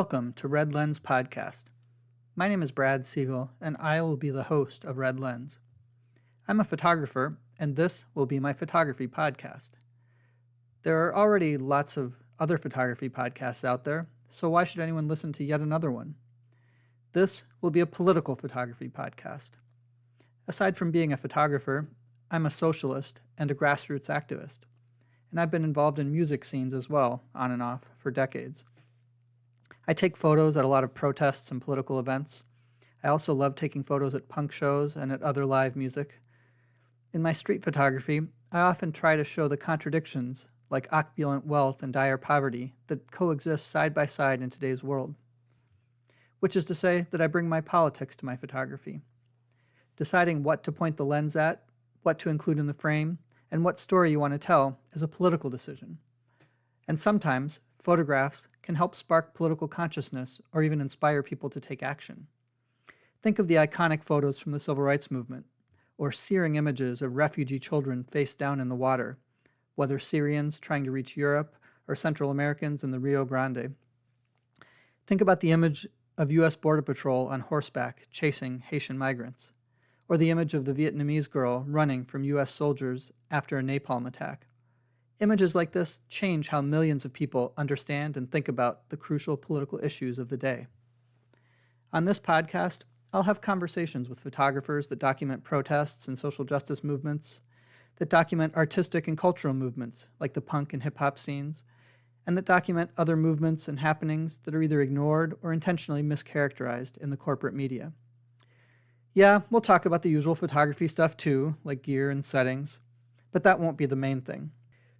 Welcome to Red Lens Podcast. My name is Brad Siegel, and I will be the host of Red Lens. I'm a photographer, and this will be my photography podcast. There are already lots of other photography podcasts out there, so why should anyone listen to yet another one? This will be a political photography podcast. Aside from being a photographer, I'm a socialist and a grassroots activist, and I've been involved in music scenes as well, on and off, for decades. I take photos at a lot of protests and political events. I also love taking photos at punk shows and at other live music. In my street photography, I often try to show the contradictions, like opulent wealth and dire poverty, that coexist side by side in today's world. Which is to say that I bring my politics to my photography. Deciding what to point the lens at, what to include in the frame, and what story you want to tell is a political decision. And sometimes, photographs can help spark political consciousness or even inspire people to take action. Think of the iconic photos from the Civil Rights Movement, or searing images of refugee children face down in the water, whether Syrians trying to reach Europe or Central Americans in the Rio Grande. Think about the image of U.S. Border Patrol on horseback chasing Haitian migrants, or the image of the Vietnamese girl running from U.S. soldiers after a napalm attack. Images like this change how millions of people understand and think about the crucial political issues of the day. On this podcast, I'll have conversations with photographers that document protests and social justice movements, that document artistic and cultural movements like the punk and hip-hop scenes, and that document other movements and happenings that are either ignored or intentionally mischaracterized in the corporate media. Yeah, we'll talk about the usual photography stuff too, like gear and settings, but that won't be the main thing.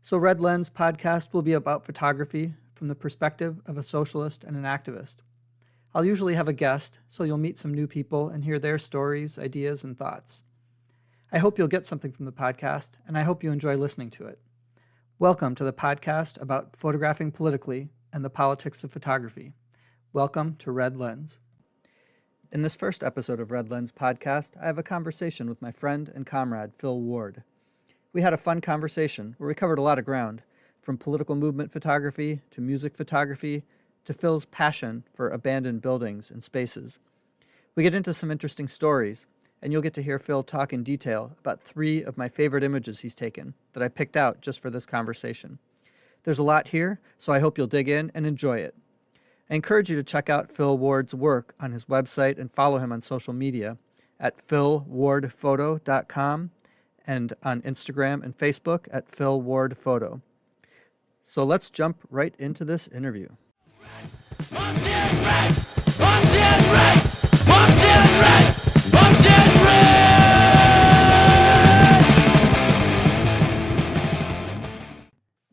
So Red Lens Podcast will be about photography from the perspective of a socialist and an activist. I'll usually have a guest, so you'll meet some new people and hear their stories, ideas, and thoughts. I hope you'll get something from the podcast, and I hope you enjoy listening to it. Welcome to the podcast about photographing politically and the politics of photography. Welcome to Red Lens. In this first episode of Red Lens Podcast, I have a conversation with my friend and comrade, Phil Ward. We had a fun conversation where we covered a lot of ground, from political movement photography to music photography to Phil's passion for abandoned buildings and spaces. We get into some interesting stories, and you'll get to hear Phil talk in detail about 3 of my favorite images he's taken that I picked out just for this conversation. There's a lot here, so I hope you'll dig in and enjoy it. I encourage you to check out Phil Ward's work on his website and follow him on social media at philwardphoto.com and on Instagram and Facebook at Phil Ward Photo. So let's jump right into this interview.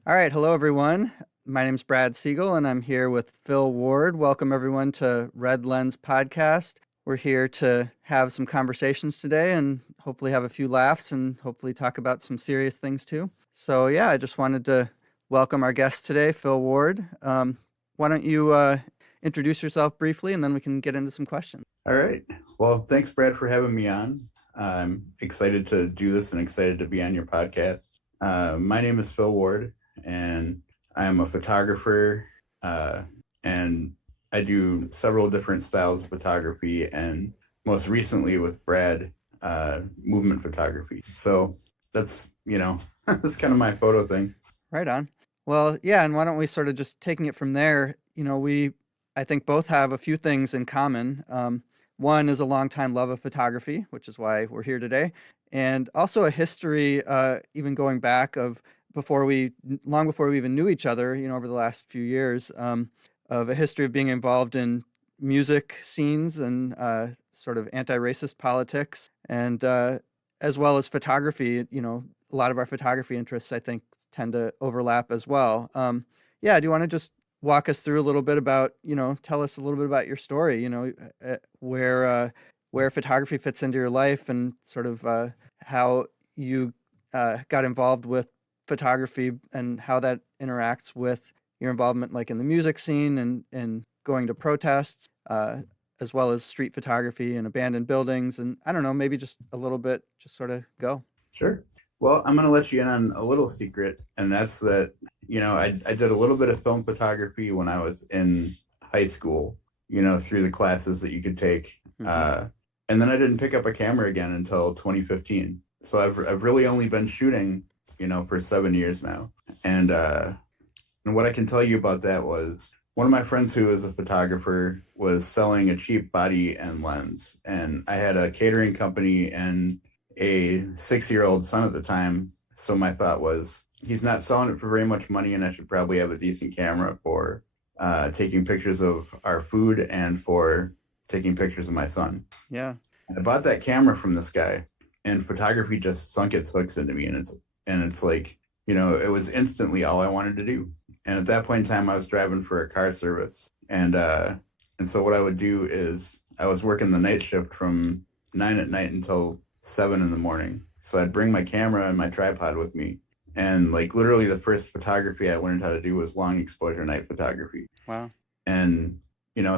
All right, hello everyone. My name's Brad Siegel and I'm here with Phil Ward. Welcome everyone to Red Lens Podcast. We're here to have some conversations today and hopefully have a few laughs and hopefully talk about some serious things too. So yeah, I just wanted to welcome our guest today, Phil Ward. Why don't you introduce yourself briefly and then we can get into some questions. All right. Well, thanks, Brad, for having me on. I'm excited to do this and excited to be on your podcast. My name is Phil Ward and I am a photographer and I do several different styles of photography and most recently with Brad, movement photography. So that's, that's kind of my photo thing. Right on. Well, yeah, and why don't we sort of just taking it from there, we, I think, both have a few things in common. One is a longtime love of photography, which is why we're here today, and also a history, even going back of long before we even knew each other, over the last few years, of a history of being involved in music scenes and sort of anti-racist politics, and as well as photography. A lot of our photography interests, I think, tend to overlap as well. Do you want to just walk us through a little bit about, tell us a little bit about your story, where photography fits into your life and sort of how you got involved with photography and how that interacts with your involvement like in the music scene and going to protests, as well as street photography and abandoned buildings. And I don't know, maybe just a little bit, just sort of go. Sure. Well, I'm going to let you in on a little secret, and that's that, I did a little bit of film photography when I was in high school, through the classes that you could take. Mm-hmm. And then I didn't pick up a camera again until 2015. So I've really only been shooting, for 7 years now. And what I can tell you about that was one of my friends who is a photographer was selling a cheap body and lens. And I had a catering company and a 6-year-old son at the time. So my thought was, he's not selling it for very much money, and I should probably have a decent camera for taking pictures of our food and for taking pictures of my son. Yeah. I bought that camera from this guy, and photography just sunk its hooks into me, and it's like, it was instantly all I wanted to do. And at that point in time, I was driving for a car service, and so what I would do is I was working the night shift from 9 at night until 7 in the morning. So I'd bring my camera and my tripod with me, and like literally the first photography I learned how to do was long exposure night photography. Wow. And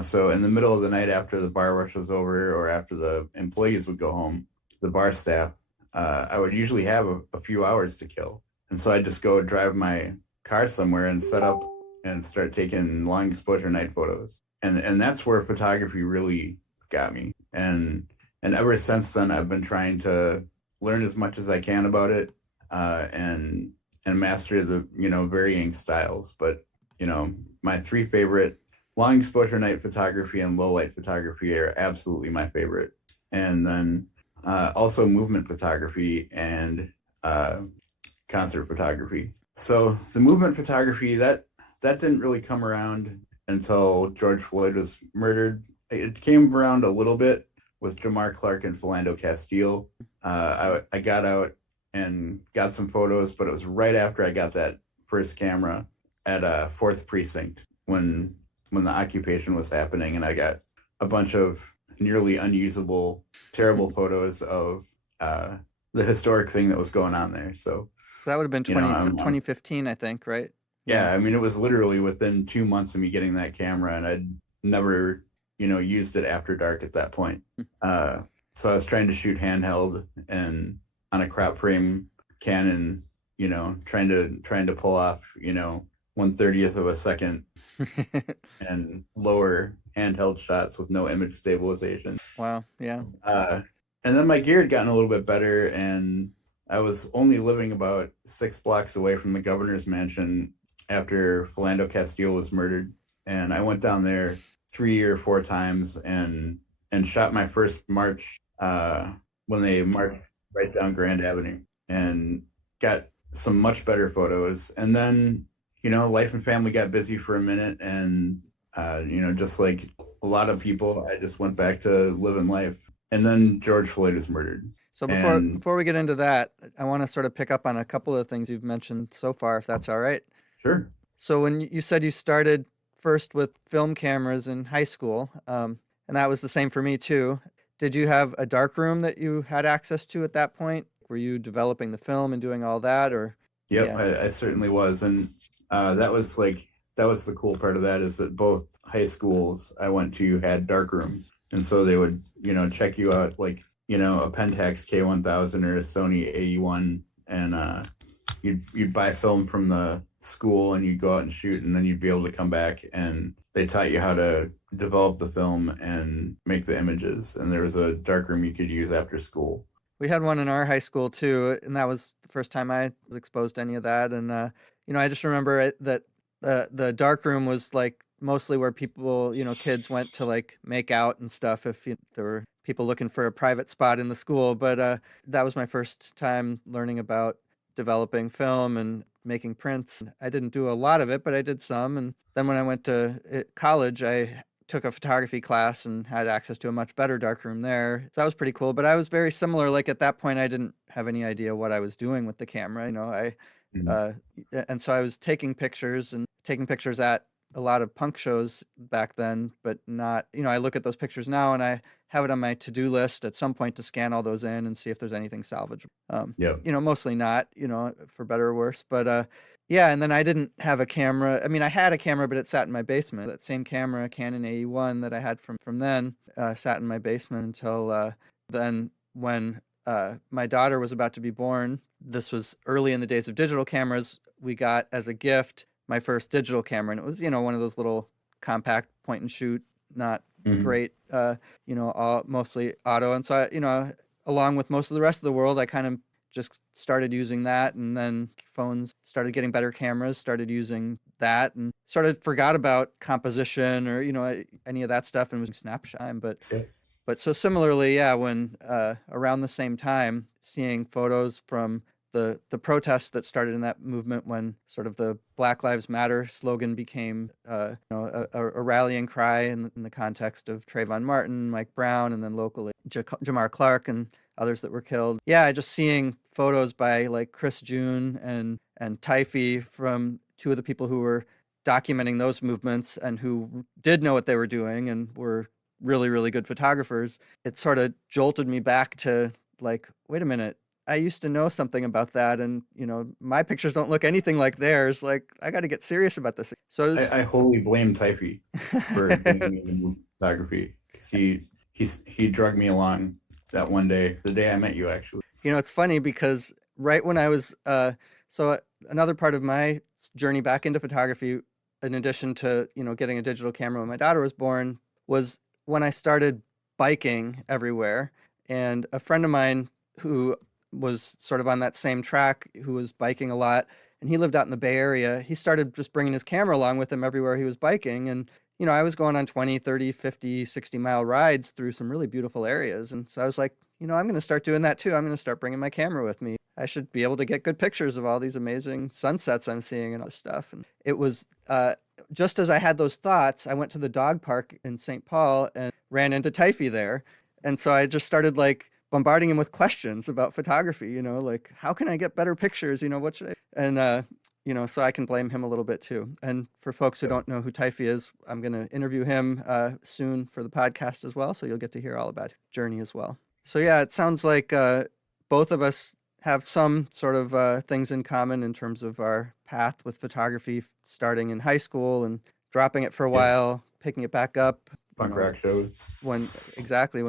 so in the middle of the night after the bar rush was over, or after the employees would go home, the bar staff, I would usually have a few hours to kill. And so I'd just go drive my car somewhere and set up and start taking long exposure night photos. And that's where photography really got me. And ever since then, I've been trying to learn as much as I can about it, and master the, varying styles. But, my three favorite, long exposure night photography and low light photography, are absolutely my favorite. And then also movement photography and concert photography. So the movement photography, that didn't really come around until George Floyd was murdered. It came around a little bit with Jamar Clark and Philando Castile. I got out and got some photos, but it was right after I got that first camera at 4th Precinct when the occupation was happening, and I got a bunch of nearly unusable, terrible photos of the historic thing that was going on there. So that would have been 2015, I think, right? Yeah, I mean, it was literally within 2 months of me getting that camera, and I'd never, used it after dark at that point. So I was trying to shoot handheld and on a crop frame Canon, trying to pull off, 1/30th of a second and lower handheld shots with no image stabilization. Wow. Yeah. And then my gear had gotten a little bit better, and I was only living about 6 blocks away from the governor's mansion after Philando Castile was murdered. And I went down there 3 or 4 times and shot my first march when they marched right down Grand Avenue, and got some much better photos. And then, life and family got busy for a minute, and, just like a lot of people, I just went back to living life. And then George Floyd was murdered. So before we get into that, I want to sort of pick up on a couple of things you've mentioned so far, if that's all right. Sure. So when you said you started first with film cameras in high school, and that was the same for me too. Did you have a dark room that you had access to at that point? Were you developing the film and doing all that, or? Yep, Yeah. I certainly was. And that was the cool part of that, is that both high schools I went to had dark rooms. And so they would, check you out like, a Pentax K1000 or a Sony AE1, and you'd buy film from the school and you'd go out and shoot, and then you'd be able to come back, and they taught you how to develop the film and make the images. And there was a darkroom you could use after school. We had one in our high school too, and that was the first time I was exposed to any of that. And I just remember that the dark room was like mostly where people, kids went to like make out and stuff if there were people looking for a private spot in the school. But that was my first time learning about developing film and making prints. I didn't do a lot of it, but I did some. And then when I went to college, I took a photography class and had access to a much better darkroom there. So that was pretty cool. But I was very similar. Like at that point, I didn't have any idea what I was doing with the camera. And so I was taking pictures at a lot of punk shows back then, but not, I look at those pictures now and I have it on my to-do list at some point to scan all those in and see if there's anything salvageable. Mostly not, for better or worse, but yeah. And then I didn't have a camera. I mean, I had a camera, but it sat in my basement. That same camera, Canon AE1 that I had from then, sat in my basement until then when my daughter was about to be born. This was early in the days of digital cameras. We got as a gift my first digital camera, and it was, one of those little compact point and shoot, not Mhm. great, mostly auto. And so along with most of the rest of the world, I kind of just started using that, and then phones started getting better cameras, started using that, and sort of forgot about composition or any of that stuff, and was snapshot. Yeah. But so similarly, yeah, when around the same time, seeing photos from the protests that started in that movement, when sort of the Black Lives Matter slogan became a rallying cry in the context of Trayvon Martin, Mike Brown, and then locally Jamar Clark and others that were killed. Yeah, just seeing photos by like Chris June and Typhy, from two of the people who were documenting those movements and who did know what they were doing and were really, really good photographers. It sort of jolted me back to like, wait a minute, I used to know something about that, and my pictures don't look anything like theirs. Like, I got to get serious about this. So I wholly blame Typhy for getting me into photography. 'Cause he drugged me along that one day, the day I met you, actually. It's funny because right when I was another part of my journey back into photography, in addition to getting a digital camera when my daughter was born, was when I started biking everywhere. And a friend of mine who was sort of on that same track, who was biking a lot, and he lived out in the Bay Area, he started just bringing his camera along with him everywhere he was biking. And I was going on 20, 30, 50, 60-mile rides through some really beautiful areas. And so I was like, I'm going to start doing that too. I'm going to start bringing my camera with me. I should be able to get good pictures of all these amazing sunsets I'm seeing and all this stuff. And it was just as I had those thoughts, I went to the dog park in St. Paul and ran into Typhy there. And so I just started like bombarding him with questions about photography, like, how can I get better pictures? What should I? And, so I can blame him a little bit too. And for folks who don't know who Typhy is, I'm going to interview him soon for the podcast as well. So you'll get to hear all about his journey as well. So yeah, it sounds like both of us have some sort of things in common in terms of our path with photography, starting in high school and dropping it for a Yeah. while, picking it back up. Punk rock shows. When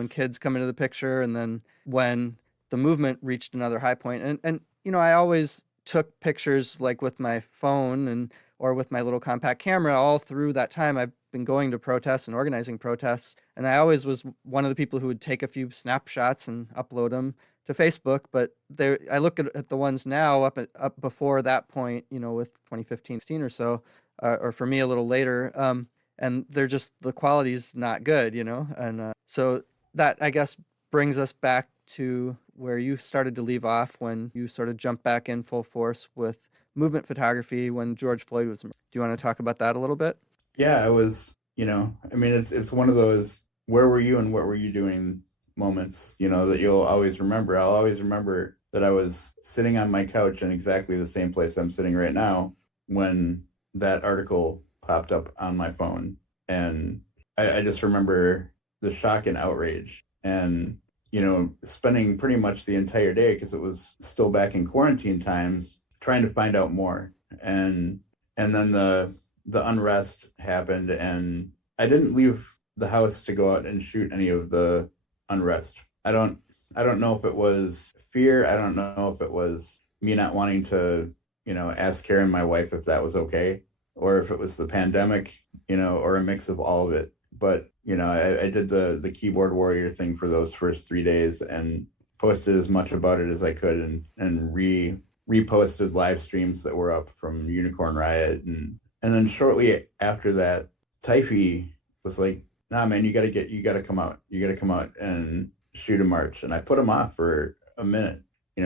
kids come into the picture, and then when the movement reached another high point. And I always took pictures like with my phone or with my little compact camera all through that time. I've been going to protests and organizing protests, and I always was one of the people who would take a few snapshots and upload them to Facebook. But I look at the ones now up before that point, with 2015, 16 or so, or for me a little later, and they're just, the quality's not good, and so that, I guess, brings us back to where you started to leave off when you sort of jumped back in full force with movement photography when George Floyd was. Do you want to talk about that a little bit? Yeah, I was, I mean, it's one of those where were you and what were you doing moments, that you'll always remember. I'll always remember that I was sitting on my couch in exactly the same place I'm sitting right now when that article popped up on my phone. And I just remember the shock and outrage, and, spending pretty much the entire day, because it was still back in quarantine times, trying to find out more. And then the unrest happened, and I didn't leave the house to go out and shoot any of the unrest. I don't know if it was fear. I don't know if it was me not wanting to, ask Karen, my wife, if that was okay, or if it was the pandemic, or a mix of all of it. But, I did the keyboard warrior thing for those first 3 days and posted as much about it as I could, and reposted live streams that were up from Unicorn Riot. And then shortly after that, Typhy was like, nah, man, you gotta come out. You gotta come out and shoot a march. And I put him off for a minute,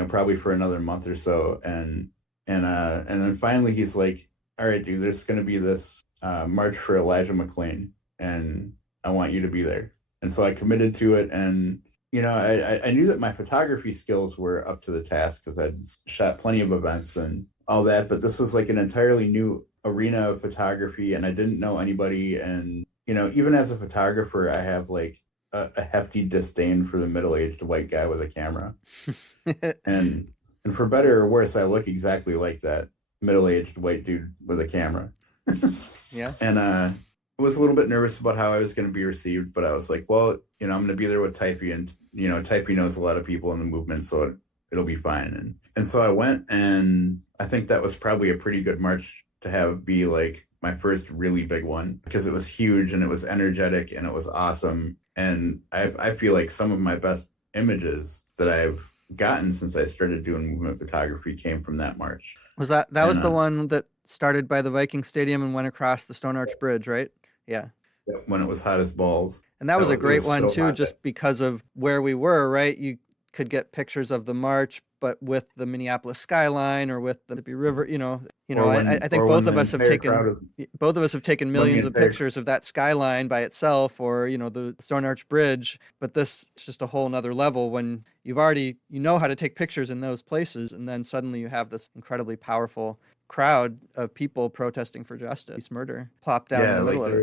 probably for another month or so. And then finally he's like, all right, dude, there's gonna be this march for Elijah McClain, and I want you to be there. And so I committed to it. And, I knew that my photography skills were up to the task because I'd shot plenty of events and all that, but this was like an entirely new arena of photography, and I didn't know anybody. And, even as a photographer, I have like a hefty disdain for the middle-aged white guy with a camera. and for better or worse, I look exactly like that middle-aged white dude with a camera. Yeah. And I was a little bit nervous about how I was going to be received, but I was like, well, I'm going to be there with Typhy, and, Typhy knows a lot of people in the movement, so it'll be fine. And so I went, and I think that was probably a pretty good march to have be like my first really big one because it was huge and it was energetic and it was awesome. And I feel like some of my best images that I've gotten since I started doing movement photography came from that march. Was that And was the one that started by the Viking Stadium and went across the Stone Arch Bridge, right? Yeah. when it was hot as balls, And that was a it great was one so too, hot. just because of where we were, right? You could get pictures of the march, but with the Minneapolis skyline or with the Mississippi River, I think Or both when of the us have entire crowd taken of when the millions of entire pictures of that skyline by itself, or the Stone Arch Bridge. But this is just a whole nother level when you've already how to take pictures in those places, and then suddenly you have this incredibly powerful crowd of people protesting for justice, murder, plop down in yeah, the like middle of it.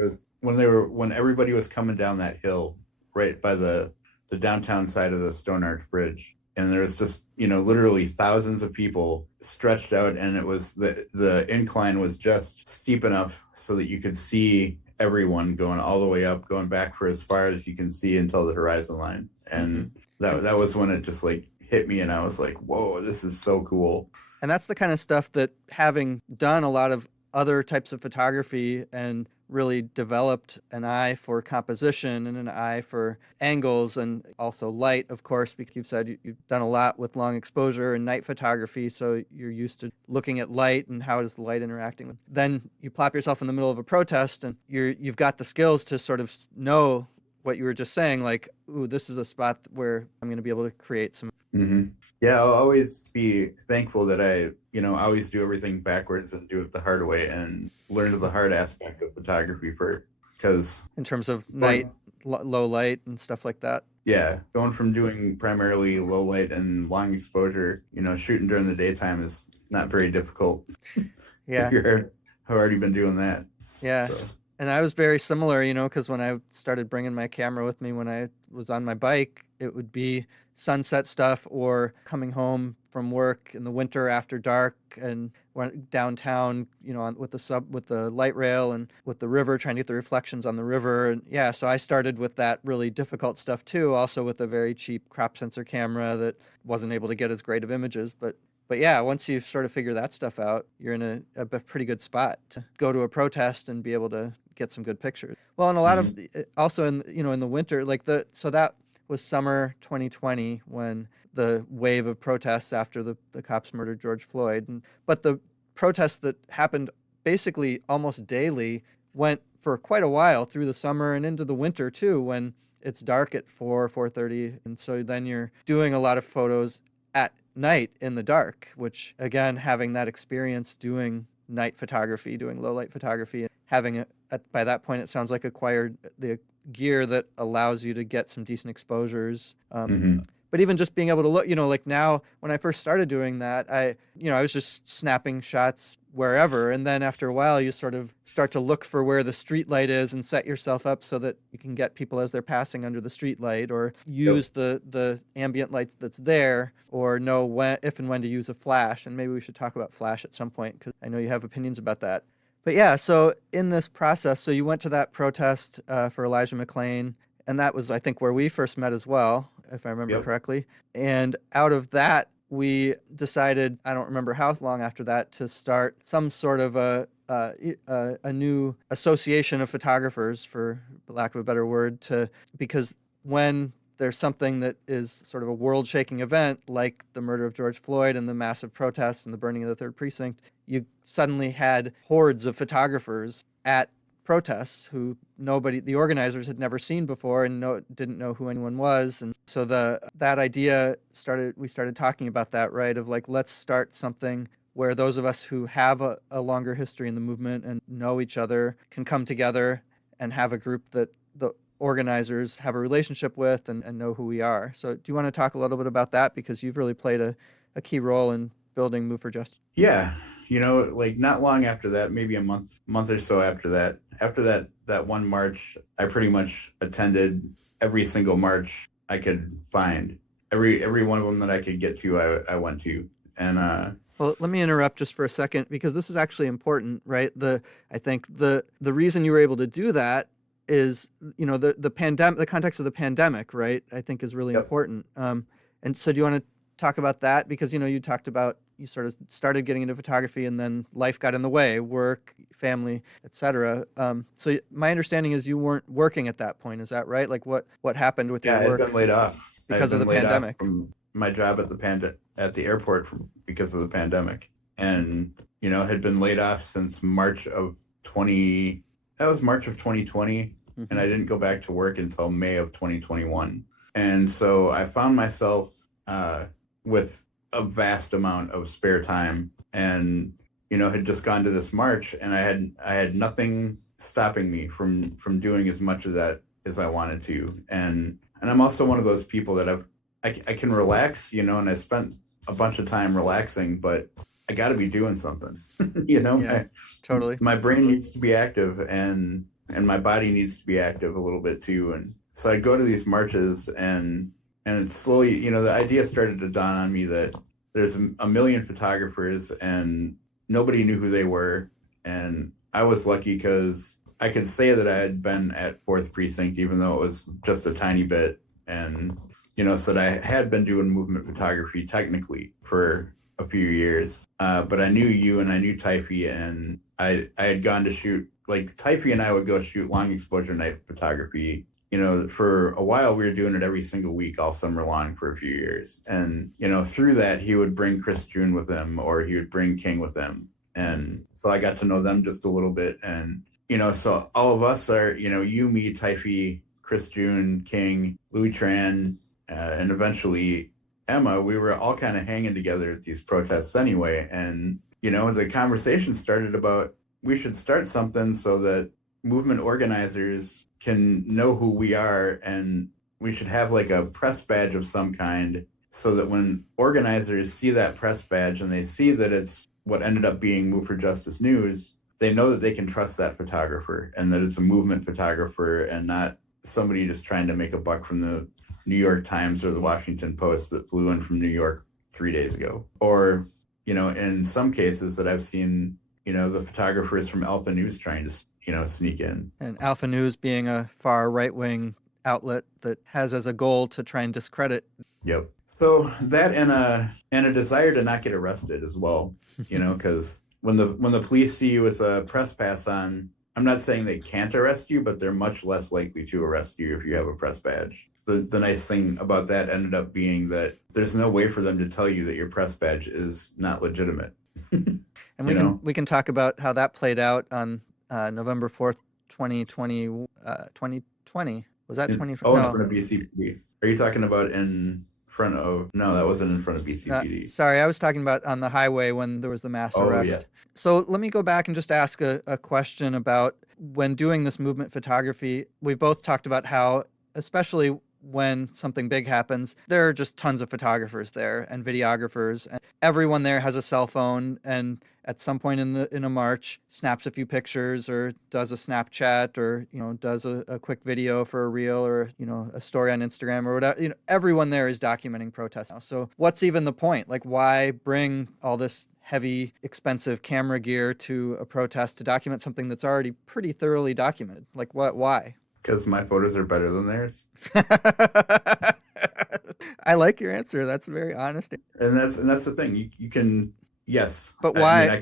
there was when everybody was coming down that hill right by the downtown side of the Stone Arch Bridge. And there was just, literally thousands of people stretched out, and it was the incline was just steep enough so that you could see everyone going all the way up, going back for as far as you can see until the horizon line. And that was when it just like hit me, and I was like, whoa, this is so cool. And that's the kind of stuff that, having done a lot of other types of photography and really developed an eye for composition and an eye for angles and also light, of course, because you've said you've done a lot with long exposure and night photography, so you're used to looking at light and how is the light interacting. Then you plop yourself in the middle of a protest and you've got the skills to sort of know what you were just saying, like, ooh, this is a spot where I'm going to be able to create some. Mm-hmm. Yeah, I'll always be thankful that I always do everything backwards and do it the hard way and learn the hard aspect of photography first. Because in terms of night, low light and stuff like that. Yeah, going from doing primarily low light and long exposure, shooting during the daytime is not very difficult. Yeah. If you're have already been doing that. Yeah. So. And I was very similar, because when I started bringing my camera with me when I was on my bike, it would be sunset stuff or coming home from work in the winter after dark and went downtown, with the light rail and with the river, trying to get the reflections on the river. And yeah, so I started with that really difficult stuff too, also with a very cheap crop sensor camera that wasn't able to get as great of images, but yeah, once you sort of figure that stuff out, you're in a pretty good spot to go to a protest and be able to get some good pictures. Well, and a lot of also in the winter, so that was summer 2020 when the wave of protests after the cops murdered George Floyd. But the protests that happened basically almost daily went for quite a while through the summer and into the winter too, when it's dark at 4:30, and so then you're doing a lot of photos at night in the dark, which again, having that experience doing night photography, doing low light photography, having by that point it sounds like acquired the gear that allows you to get some decent exposures. But even just being able to look, like now when I first started doing that, I was just snapping shots wherever. And then after a while, you sort of start to look for where the street light is and set yourself up so that you can get people as they're passing under the street light, or use the ambient light that's there, or know if and when to use a flash. And maybe we should talk about flash at some point, because I know you have opinions about that. But yeah, so in this process, so you went to that protest for Elijah McClain, and that was, I think, where we first met as well, if I remember correctly. And out of that, we decided, I don't remember how long after that, to start some sort of a new association of photographers, for lack of a better word, because when there's something that is sort of a world-shaking event, like the murder of George Floyd and the massive protests and the burning of the 3rd Precinct, you suddenly had hordes of photographers at protests who the organizers had never seen before and didn't know who anyone was. And so that idea we started talking about that, right? Of like, let's start something where those of us who have a longer history in the movement and know each other can come together and have a group that the organizers have a relationship with and know who we are. So do you want to talk a little bit about that? Because you've really played a key role in building Move for Justice. Yeah. Like not long after that, maybe a month or so after that one march, I pretty much attended every single march I could find. Every one of them that I could get to, I went to. And well, let me interrupt just for a second, because this is actually important, right? I think the reason you were able to do that is, the pandemic, the context of the pandemic, right? I think is really important. And so do you want to talk about that? Because, you talked about you sort of started getting into photography and then life got in the way, work, family, etc. So my understanding is you weren't working at that point. Is that right? Like what happened with your Yeah, I had work been laid off. I had because of the been laid off pandemic? from my job at the airport because of the pandemic, and had been laid off since March of 20. That was March of 2020, and Mm-hmm. I didn't go back to work until May of 2021. And so I found myself with a vast amount of spare time, and had just gone to this march, and I had nothing stopping me from doing as much of that as I wanted to. And I'm also one of those people that I can relax, and I spent a bunch of time relaxing, but I got to be doing something. Yeah, totally. My brain needs to be active, and my body needs to be active a little bit too. And so I'd go to these marches, and it's slowly, the idea started to dawn on me that there's a million photographers and nobody knew who they were. And I was lucky because I could say that I had been at Fourth Precinct, even though it was just a tiny bit. And, so that I had been doing movement photography technically for a few years. But I knew you and I knew Typhy, and I had gone to shoot, like Typhy and I would go shoot long exposure night photography. For a while we were doing it every single week all summer long for a few years. And, through that he would bring Chris June with him, or he would bring King with him. And so I got to know them just a little bit. And, so all of us are, you, me, Typhy, Chris June, King, Louis Tran, and eventually Emma, we were all kind of hanging together at these protests anyway. And, the conversation started about we should start something so that movement organizers can know who we are, and we should have like a press badge of some kind so that when organizers see that press badge and they see that it's what ended up being Move for Justice News, they know that they can trust that photographer and that it's a movement photographer and not somebody just trying to make a buck from the New York Times or the Washington Post that flew in from New York 3 days ago. Or, in some cases that I've seen, the photographers from Alpha News trying to, sneak in. And Alpha News being a far right-wing outlet that has as a goal to try and discredit. Yep. So that and a desire to not get arrested as well, because when the police see you with a press pass on, I'm not saying they can't arrest you, but they're much less likely to arrest you if you have a press badge. The nice thing about that ended up being that there's no way for them to tell you that your press badge is not legitimate. And we can talk about how that played out on November 4th, 2020. 2020 was that 20? In front of BCPD. Are you talking about in front of? No, that wasn't in front of BCPD. Sorry, I was talking about on the highway when there was the mass arrest. Yeah. So let me go back and just ask a question about when doing this movement photography. We both talked about how, especially when something big happens, there are just tons of photographers there and videographers, and everyone there has a cell phone, and at some point in a march snaps a few pictures or does a Snapchat or does a quick video for a reel or a story on Instagram or whatever. Everyone there is documenting protests now. So what's even the point? Like, why bring all this heavy, expensive camera gear to a protest to document something that's already pretty thoroughly documented? Like, why? Because my photos are better than theirs. I like your answer. That's very honest. And that's the thing. You can, yes. But why? I mean,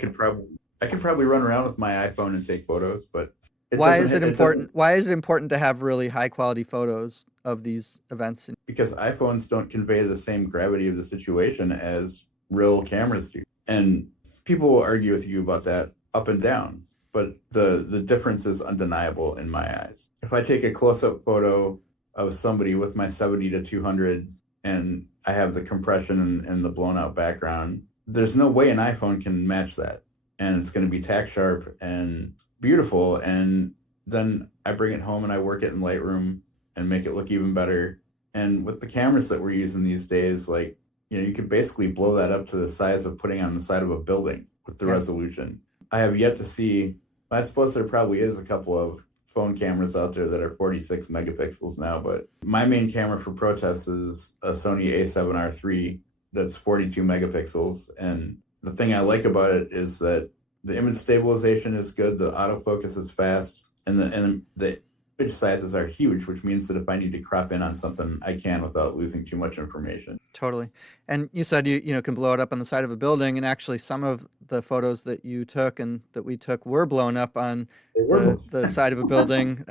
I could probably run around with my iPhone and take photos, but why is it important? Why is it important to have really high quality photos of these events? Because iPhones don't convey the same gravity of the situation as real cameras do. And people will argue with you about that up and down. But the difference is undeniable in my eyes. If I take a close-up photo of somebody with my 70 to 200 and I have the compression and the blown out background, there's no way an iPhone can match that. And it's going to be tack sharp and beautiful. And then I bring it home and I work it in Lightroom and make it look even better. And with the cameras that we're using these days, like, you could basically blow that up to the size of putting on the side of a building with the resolution. I have yet to see, I suppose there probably is a couple of phone cameras out there that are 46 megapixels now, but my main camera for protests is a Sony A7R III that's 42 megapixels. And the thing I like about it is that the image stabilization is good, the autofocus is fast, and the image sizes are huge, which means that if I need to crop in on something, I can without losing too much information. Totally. And you said you can blow it up on the side of a building, and actually some of the photos that you took and that we took were blown up on They were the side of a building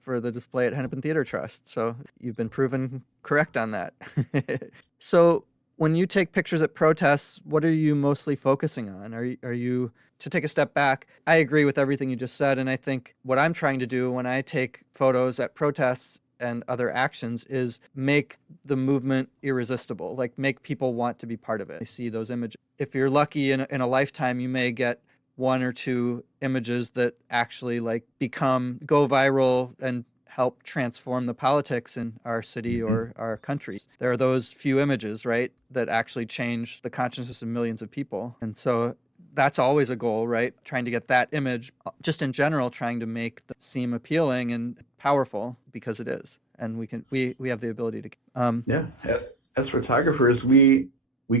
for the display at Hennepin Theater Trust. So you've been proven correct on that. So when you take pictures at protests, what are you mostly focusing on? Are you to take a step back? I agree with everything you just said, and I think what I'm trying to do when I take photos at protests and other actions is make the movement irresistible, like make people want to be part of it. I see those images. If you're lucky in a lifetime, you may get one or two images that actually like go viral and help transform the politics in our city or our countries. There are those few images, right, that actually change the consciousness of millions of people. And so that's always a goal, right? Trying to get that image, just in general, trying to make them seem appealing and powerful, because it is. And we have the ability to. Yeah, as photographers, we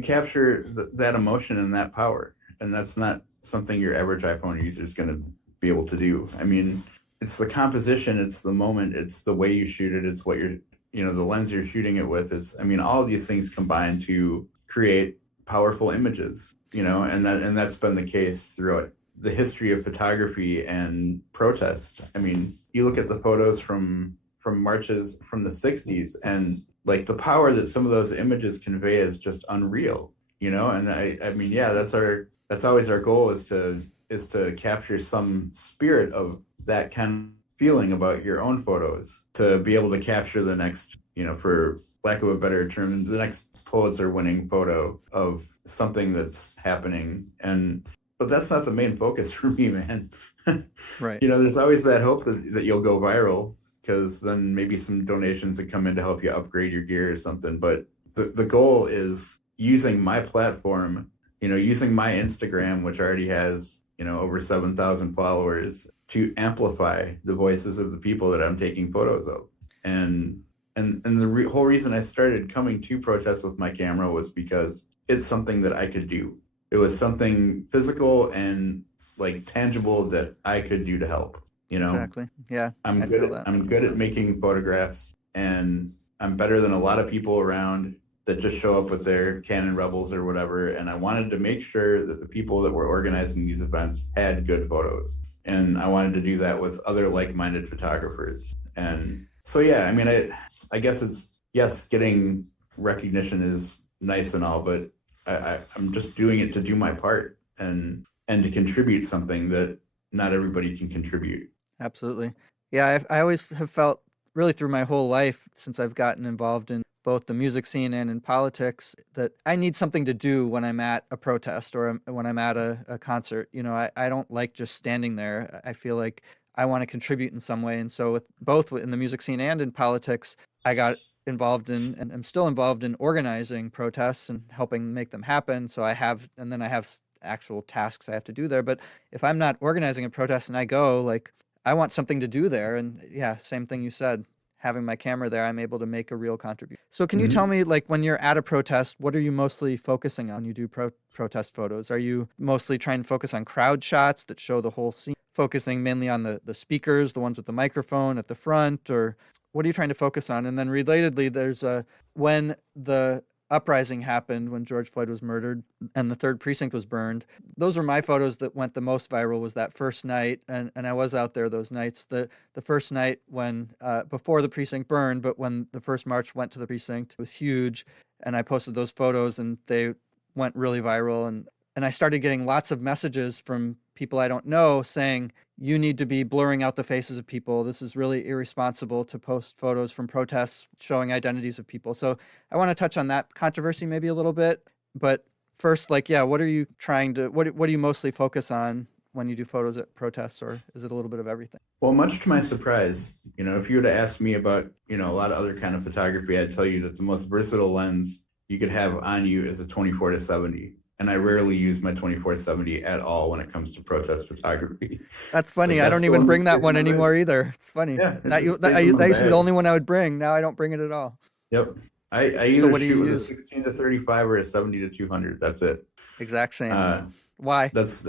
capture that emotion and that power, and that's not something your average iPhone user is going to be able to do. I mean, it's the composition, it's the moment, it's the way you shoot it, it's what the lens you're shooting it with. I mean, all of these things combine to create powerful images, and that's been the case throughout the history of photography and protest. I mean, you look at the photos from marches from the 60s, and like the power that some of those images convey is just unreal, and I mean, yeah, that's always our goal, is to capture some spirit of that kind of feeling about your own photos, to be able to capture the next, for lack of a better term, the next Pulitzer winning photo of something that's happening. But that's not the main focus for me, man. Right. There's always that hope that you'll go viral, because then maybe some donations that come in to help you upgrade your gear or something. But the goal is using my platform, using my Instagram, which already has, over 7,000 followers, to amplify the voices of the people that I'm taking photos of. And the whole reason I started coming to protests with my camera was because it's something that I could do. It was something physical and like tangible that I could do to help. Exactly. Yeah. I'm good at making photographs, and I'm better than a lot of people around that just show up with their Canon Rebels or whatever. And I wanted to make sure that the people that were organizing these events had good photos. And I wanted to do that with other like-minded photographers. And so, yeah, I mean, I guess yes, getting recognition is nice and all, but I'm just doing it to do my part and to contribute something that not everybody can contribute. Absolutely. Yeah, I always have felt, really through my whole life, since I've gotten involved in both the music scene and in politics, that I need something to do when I'm at a protest or when I'm at a concert. I don't like just standing there. I feel like I want to contribute in some way. And so with both in the music scene and in politics, I got involved in, and I'm still involved in, organizing protests and helping make them happen. So I have actual tasks I have to do there. But if I'm not organizing a protest and I go, like, I want something to do there. And yeah, same thing you said, having my camera there, I'm able to make a real contribution. So can you tell me, like, when you're at a protest, what are you mostly focusing on when you do protest photos? Are you mostly trying to focus on crowd shots that show the whole scene, focusing mainly on the speakers, the ones with the microphone at the front, or what are you trying to focus on? And then relatedly, there's when the uprising happened, when George Floyd was murdered and the 3rd precinct was burned, those were my photos that went the most viral, was that first night. And I was out there those nights, the first night when before the precinct burned, but when the first march went to the precinct, it was huge. And I posted those photos and they went really viral. And I started getting lots of messages from people I don't know saying, you need to be blurring out the faces of people. This is really irresponsible to post photos from protests showing identities of people. So I want to touch on that controversy maybe a little bit. But first, like, yeah, what do you mostly focus on when you do photos at protests, or is it a little bit of everything? Well, much to my surprise, if you were to ask me about, a lot of other kind of photography, I'd tell you that the most versatile lens you could have on you is a 24-70. And I rarely use my 24-70 at all when it comes to protest photography. That's funny. I don't even bring that one anymore either. It's funny. Yeah, that used to be the only one I would bring. Now I don't bring it at all. Yep. I either shoot with a 16-35 or a 70-200. That's it. Exact same. Why? That's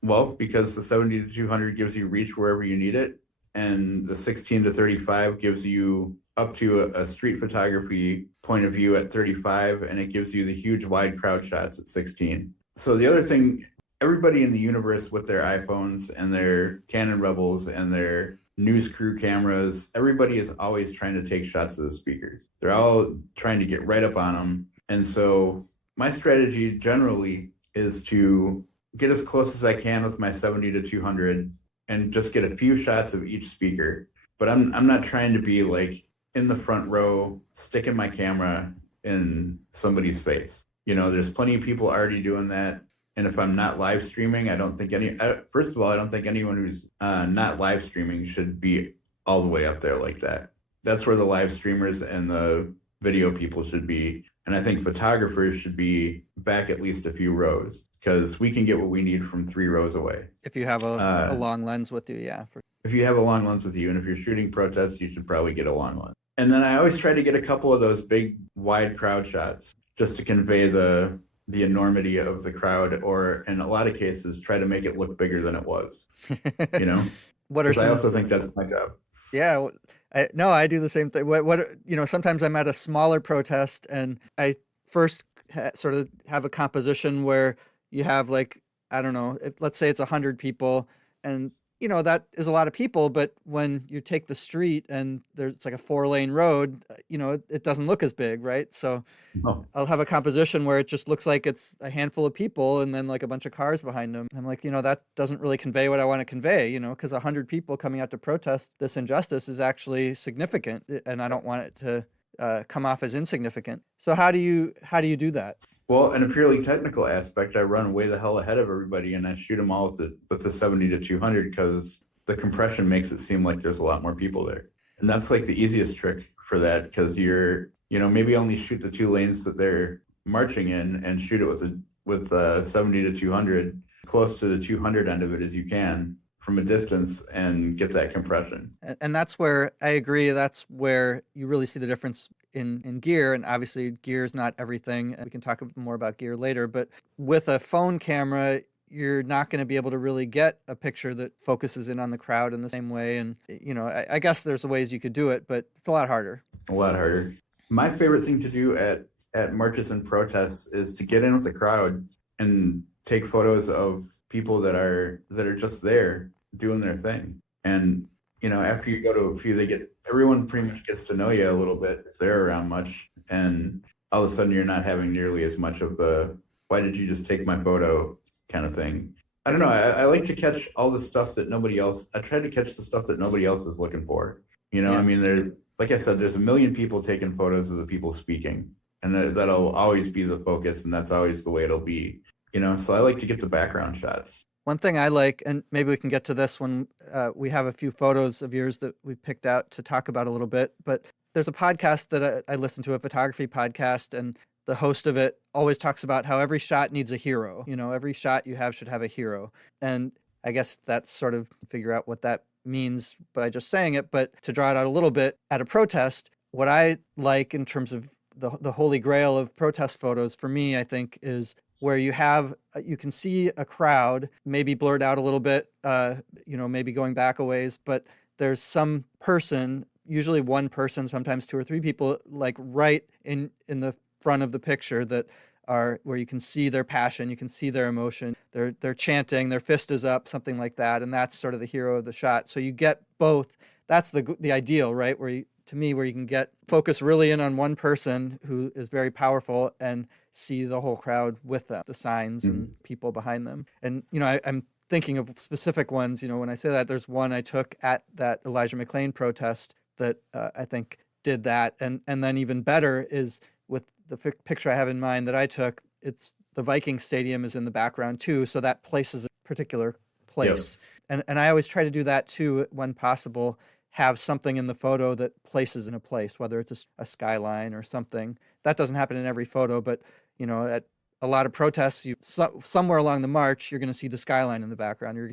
well, because the 70-200 gives you reach wherever you need it, and the 16-35 gives you up to a street photography point of view at 35, and it gives you the huge wide crowd shots at 16. So the other thing, everybody in the universe with their iPhones and their Canon Rebels and their news crew cameras, everybody is always trying to take shots of the speakers. They're all trying to get right up on them. And so my strategy generally is to get as close as I can with my 70 to 200 and just get a few shots of each speaker. But I'm not trying to be like in the front row, sticking my camera in somebody's face. There's plenty of people already doing that. And if I'm not live streaming, I don't think first of all, I don't think anyone who's not live streaming should be all the way up there like that. That's where the live streamers and the video people should be. And I think photographers should be back at least a few rows because we can get what we need from 3 rows away. If you have a long lens with you, yeah. If you have a long lens with you, and if you're shooting protests, you should probably get a long lens. And then I always try to get a couple of those big, wide crowd shots just to convey the enormity of the crowd, or in a lot of cases, try to make it look bigger than it was. What are some... I also think that's my job. Yeah, I do the same thing. Sometimes I'm at a smaller protest, and I first sort of have a composition where you have let's say it's 100 people, and that is a lot of people, but when you take the street and it's like a 4-lane road, it doesn't look as big, right? So I'll have a composition where it just looks like it's a handful of people and then like a bunch of cars behind them. I'm like, that doesn't really convey what I want to convey, because 100 people coming out to protest this injustice is actually significant, and I don't want it to come off as insignificant. So how do you do that? Well, in a purely technical aspect, I run way the hell ahead of everybody, and I shoot them all with the 70 to 200 because the compression makes it seem like there's a lot more people there. And that's like the easiest trick for that, because maybe only shoot the 2 lanes that they're marching in and shoot it with 70 to 200, close to the 200 end of it as you can from a distance, and get that compression. And that's where I agree. That's where you really see the difference in gear. And obviously gear is not everything. We can talk more about gear later, but with a phone camera, you're not going to be able to really get a picture that focuses in on the crowd in the same way. And, I guess there's ways you could do it, but it's a lot harder. A lot harder. My favorite thing to do at marches and protests is to get in with the crowd and take photos of people that are just there doing their thing. And after you go to a few, everyone pretty much gets to know you a little bit if they're around much, and all of a sudden you're not having nearly as much of the "why did you just take my photo" kind of thing. I don't know. I like to catch all the stuff that nobody else. I try to catch the stuff that nobody else is looking for. Yeah. I mean, like I said, there's a million people taking photos of the people speaking, and that'll always be the focus, and that's always the way it'll be. So I like to get the background shots. One thing I like, and maybe we can get to this when we have a few photos of yours that we've picked out to talk about a little bit, but there's a podcast that I listen to, a photography podcast, and the host of it always talks about how every shot needs a hero. Every shot you have should have a hero. And I guess that's sort of figure out what that means by just saying it, but to draw it out a little bit, at a protest, what I like in terms of the holy grail of protest photos for me, I think, is where you can see a crowd, maybe blurred out a little bit, maybe going back a ways, but there's some person, usually one person, sometimes 2 or 3 people, like right in the front of the picture that are where you can see their passion, you can see their emotion, they're chanting, their fist is up, something like that, and that's sort of the hero of the shot. So you get both. That's the ideal, right? Where you can get focus really in on one person who is very powerful and see the whole crowd with them, the signs and people behind them. And, I'm thinking of specific ones, when I say that, there's one I took at that Elijah McClain protest that I think did that. And then even better is with the picture I have in mind that I took, it's the Viking Stadium is in the background too. So that place is a particular place. Yep. And I always try to do that too when possible, have something in the photo that places in a place, whether it's a skyline or something. That doesn't happen in every photo, but at a lot of protests, somewhere along the march, you're going to see the skyline in the background. You're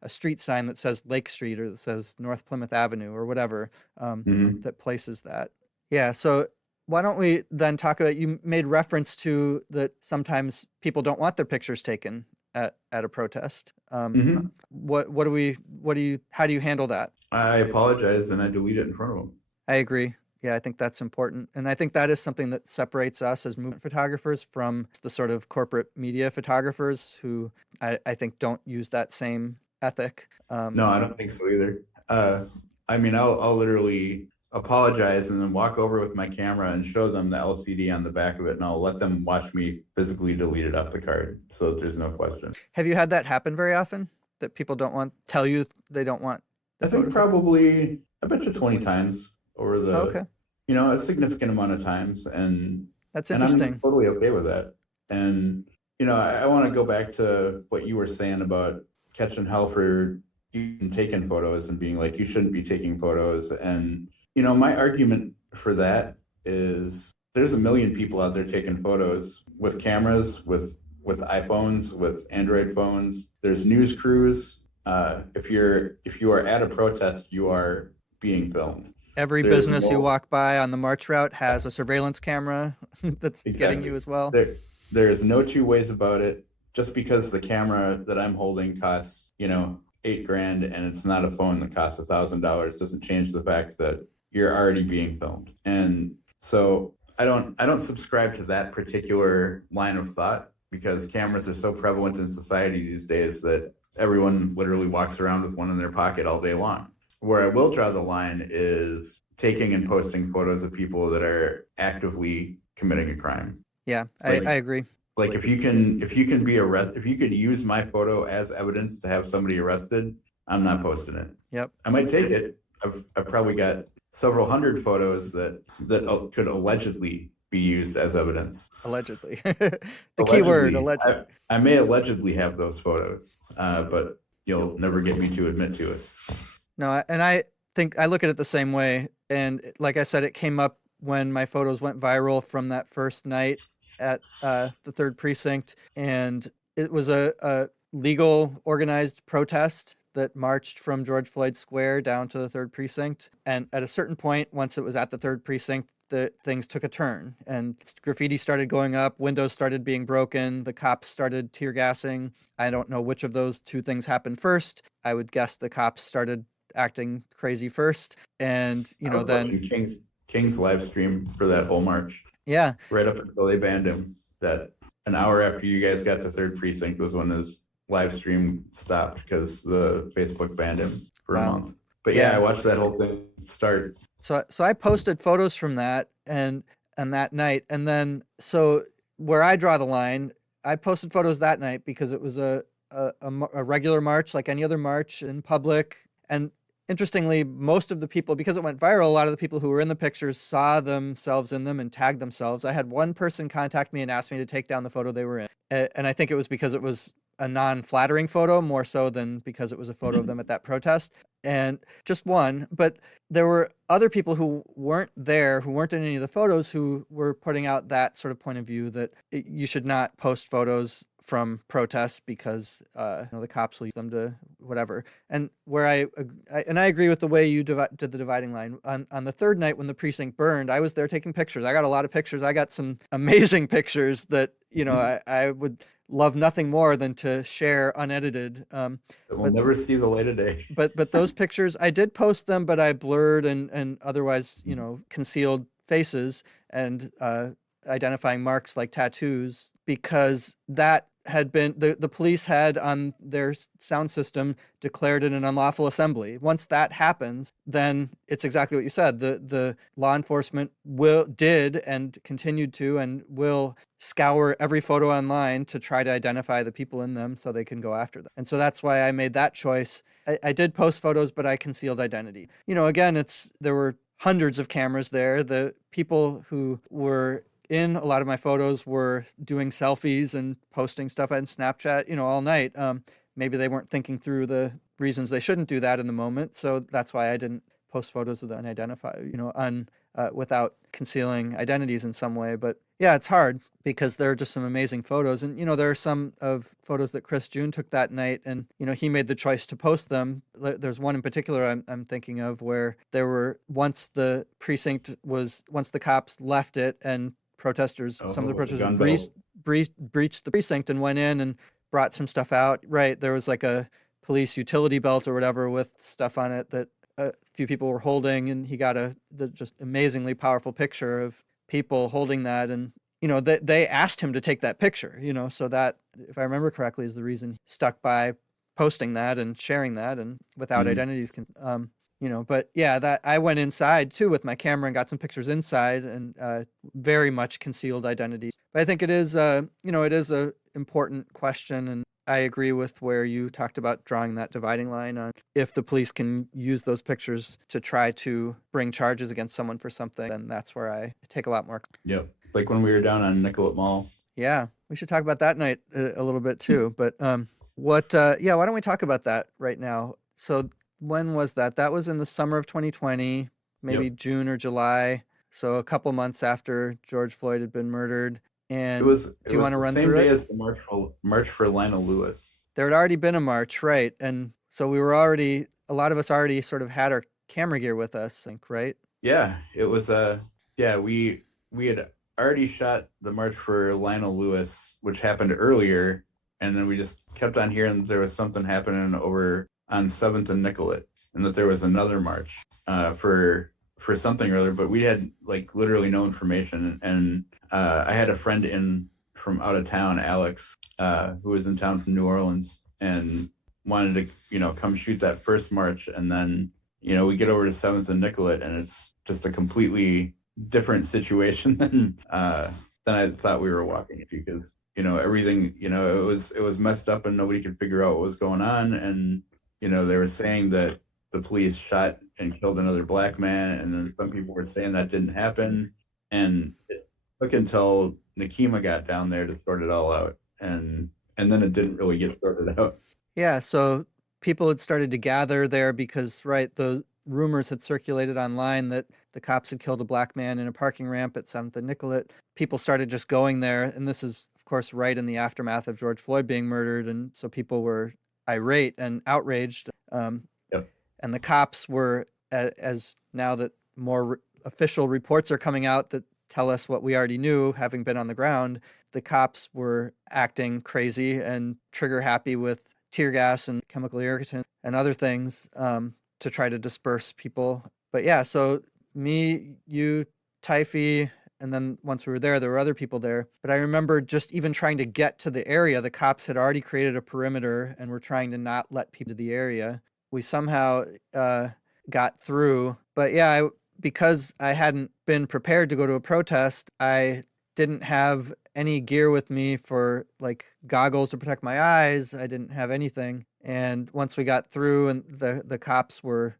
a street sign that says Lake Street or that says North Plymouth Avenue or whatever that places that. Yeah, so why don't we then talk about, you made reference to that sometimes people don't want their pictures taken at a protest. How do you handle that? I apologize and I delete it in front of them. I agree. Yeah, I think that's important. And I think that is something that separates us as movement photographers from the sort of corporate media photographers who I think don't use that same ethic. No, I don't think so either. I mean, I'll literally apologize and then walk over with my camera and show them the LCD on the back of it, and I'll let them watch me physically delete it off the card so that there's no question. Have you had that happen very often? That people tell you they don't want the I think photos? probably, I bet you 20 times over Oh, okay. a significant amount of times. That's And I'm interesting. totally okay with that. And, I want to go back to what you were saying about catching hell for even taking photos and being like, you shouldn't be taking photos. And, my argument for that is there's a million people out there taking photos with cameras, with iPhones, with Android phones. There's news crews. If you are at a protest, you are being filmed. Every There's business you more walk by on the march route has a surveillance camera that's getting exactly. you as well. There is no two ways about it. Just because the camera that I'm holding costs, $8,000 and it's not a phone that costs $1,000 doesn't change the fact that you're already being filmed. And so I don't subscribe to that particular line of thought because cameras are so prevalent in society these days that everyone literally walks around with one in their pocket all day long. Where I will draw the line is taking and posting photos of people that are actively committing a crime. Yeah, Like, I agree. like if you could use my photo as evidence to have somebody arrested, I'm not posting it. Yep. I might take it. I've probably got several hundred photos that could allegedly be used as evidence. Allegedly. The key word, allegedly. I may allegedly have those photos, but you'll never get me to admit to it. No, and I think I look at it the same way. And like I said, it came up when my photos went viral from that first night at the 3rd Precinct. And it was a legal organized protest that marched from George Floyd Square down to the 3rd Precinct. And at a certain point, once it was at the 3rd Precinct, the things took a turn and graffiti started going up, windows started being broken, the cops started tear gassing. I don't know which of those two things happened first. I would guess the cops started acting crazy first. And, then King's live stream for that whole march. Yeah. Right up until they banned him. That an hour after you guys got to 3rd Precinct was when his live stream stopped because the Facebook banned him for a month. But yeah, I watched that whole thing start. So I posted photos from that and that night. And then, so where I draw the line, I posted photos that night because it was a regular march, like any other march in public. And interestingly, most of the people, because it went viral, a lot of the people who were in the pictures saw themselves in them and tagged themselves. I had one person contact me and ask me to take down the photo they were in. And I think it was because it was a non-flattering photo more so than because it was a photo of them at that protest. And just one, but there were other people who weren't there, who weren't in any of the photos, who were putting out that sort of point of view that you should not post photos from protests because the cops will use them to whatever. And where I agree with the way you did the dividing line. On the 3rd night when the precinct burned, I was there taking pictures. I got a lot of pictures. I got some amazing pictures that I would love nothing more than to share unedited. We'll never see the light of day. But those pictures, I did post them, but I blurred and otherwise, concealed faces and identifying marks like tattoos because that had been the police had on their sound system declared it an unlawful assembly. Once that happens, then it's exactly what you said. The law enforcement did and continued to and will scour every photo online to try to identify the people in them so they can go after them. And so that's why I made that choice. I did post photos, but I concealed identity. Again, there were hundreds of cameras there. The people who were in a lot of my photos were doing selfies and posting stuff on Snapchat, all night. Maybe they weren't thinking through the reasons they shouldn't do that in the moment. So that's why I didn't post photos of the unidentified, without concealing identities in some way. But yeah, it's hard because there are just some amazing photos. And, there are some of photos that Chris June took that night and, he made the choice to post them. There's one in particular I'm thinking of where there were, once the cops left it and protesters, some of the protesters breached the precinct and went in and brought some stuff out. Right. There was like a police utility belt or whatever with stuff on it that a few people were holding, and he got the just amazingly powerful picture of people holding that. And, they asked him to take that picture, so that, if I remember correctly, is the reason he stuck by posting that and sharing that, and without Mhm. identities but yeah, that I went inside too with my camera and got some pictures inside, and very much concealed identities. But I think it is it is a important question, and I agree with where you talked about drawing that dividing line on if the police can use those pictures to try to bring charges against someone for something, then that's where I take a lot more. Yep. Like when we were down on Nicollet Mall. Yeah, we should talk about that night a little bit too. But yeah, why don't we talk about that right now? So when was that? That was in the summer of 2020, maybe Yep. June or July. So a couple months after George Floyd had been murdered. It And was it do you was want to the run same through day it? as the March for Lionel Lewis. There had already been a march, right? And so we were already, a lot of us already sort of had our camera gear with us, I think, right? Yeah, it was yeah, we had already shot the March for Lionel Lewis, which happened earlier, and then we just kept on hearing that there was something happening over on 7th and Nicollet, and that there was another march for something or other, but we had like literally no information. And I had a friend in from out of town, Alex, who was in town from New Orleans, and wanted to, come shoot that first march. And then, we get over to 7th and Nicollet, and it's just a completely different situation than I thought we were walking into, because, everything, it was messed up and nobody could figure out what was going on. And, they were saying that the police shot and killed another black man, and then some people were saying that didn't happen. And it took until Nakima got down there to sort it all out, and then it didn't really get sorted out. Yeah, so people had started to gather there because, right, the rumors had circulated online that the cops had killed a black man in a parking ramp at 7th and Nicollet. People started just going there, and this is, of course, right in the aftermath of George Floyd being murdered, and so people were irate and outraged. Yep. And the cops were, as now that more official reports are coming out that tell us what we already knew, having been on the ground, the cops were acting crazy and trigger happy with tear gas and chemical irritant and other things to try to disperse people. But yeah, so me, you, Typhy, and then once we were there were other people there. But I remember just even trying to get to the area, the cops had already created a perimeter and were trying to not let people to the area. We somehow got through. But yeah, because I hadn't been prepared to go to a protest, I didn't have any gear with me for like goggles to protect my eyes. I didn't have anything. And once we got through, and the cops were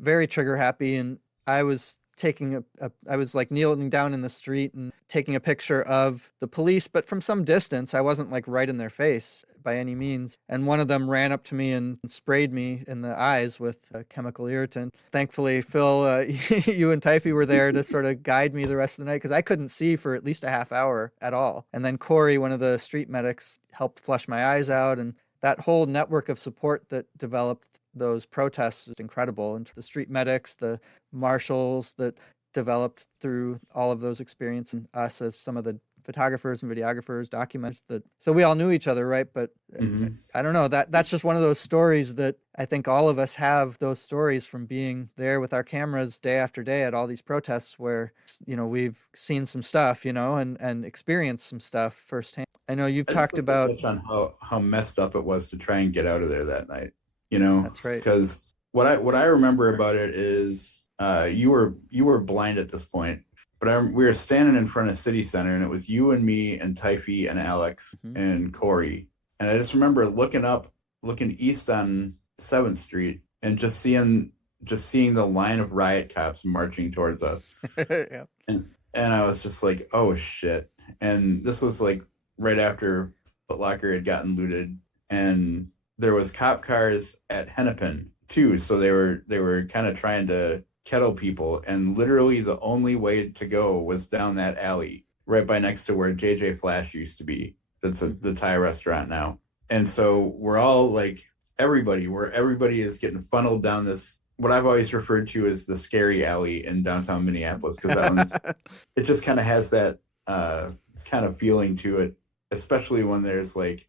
very trigger happy, and I was taking I was like kneeling down in the street and taking a picture of the police, but from some distance. I wasn't like right in their face by any means. And one of them ran up to me and sprayed me in the eyes with a chemical irritant. Thankfully, Phil, you and Typhy were there to sort of guide me the rest of the night, because I couldn't see for at least a half hour at all. And then Corey, one of the street medics, helped flush my eyes out. And that whole network of support that developed those protests is incredible. And the street medics, the marshals that developed through all of those experiences, and us as some of the photographers and videographers, documents that, so we all knew each other, right? But Mm-hmm. I don't know, that's just one of those stories that I think all of us have, those stories from being there with our cameras day after day at all these protests where, we've seen some stuff, and experienced some stuff firsthand. I know you've I just talked like to about. touch on how messed up it was to try and get out of there that night. That's right. Because what I remember about it is you were blind at this point, but we were standing in front of City Center, and it was you and me and Typhy and Alex Mhm. and Corey. And I just remember looking east on 7th Street, and just seeing the line of riot cops marching towards us. Yeah. And I was just like, oh shit. And this was like right after Foot Locker had gotten looted, and there was cop cars at Hennepin too. So they were kind of trying to kettle people, and literally the only way to go was down that alley right by next to where JJ Flash used to be. That's the Thai restaurant now. And so we're all like, everybody is getting funneled down this, what I've always referred to as the scary alley in downtown Minneapolis, because it just kind of has that kind of feeling to it, especially when there's like,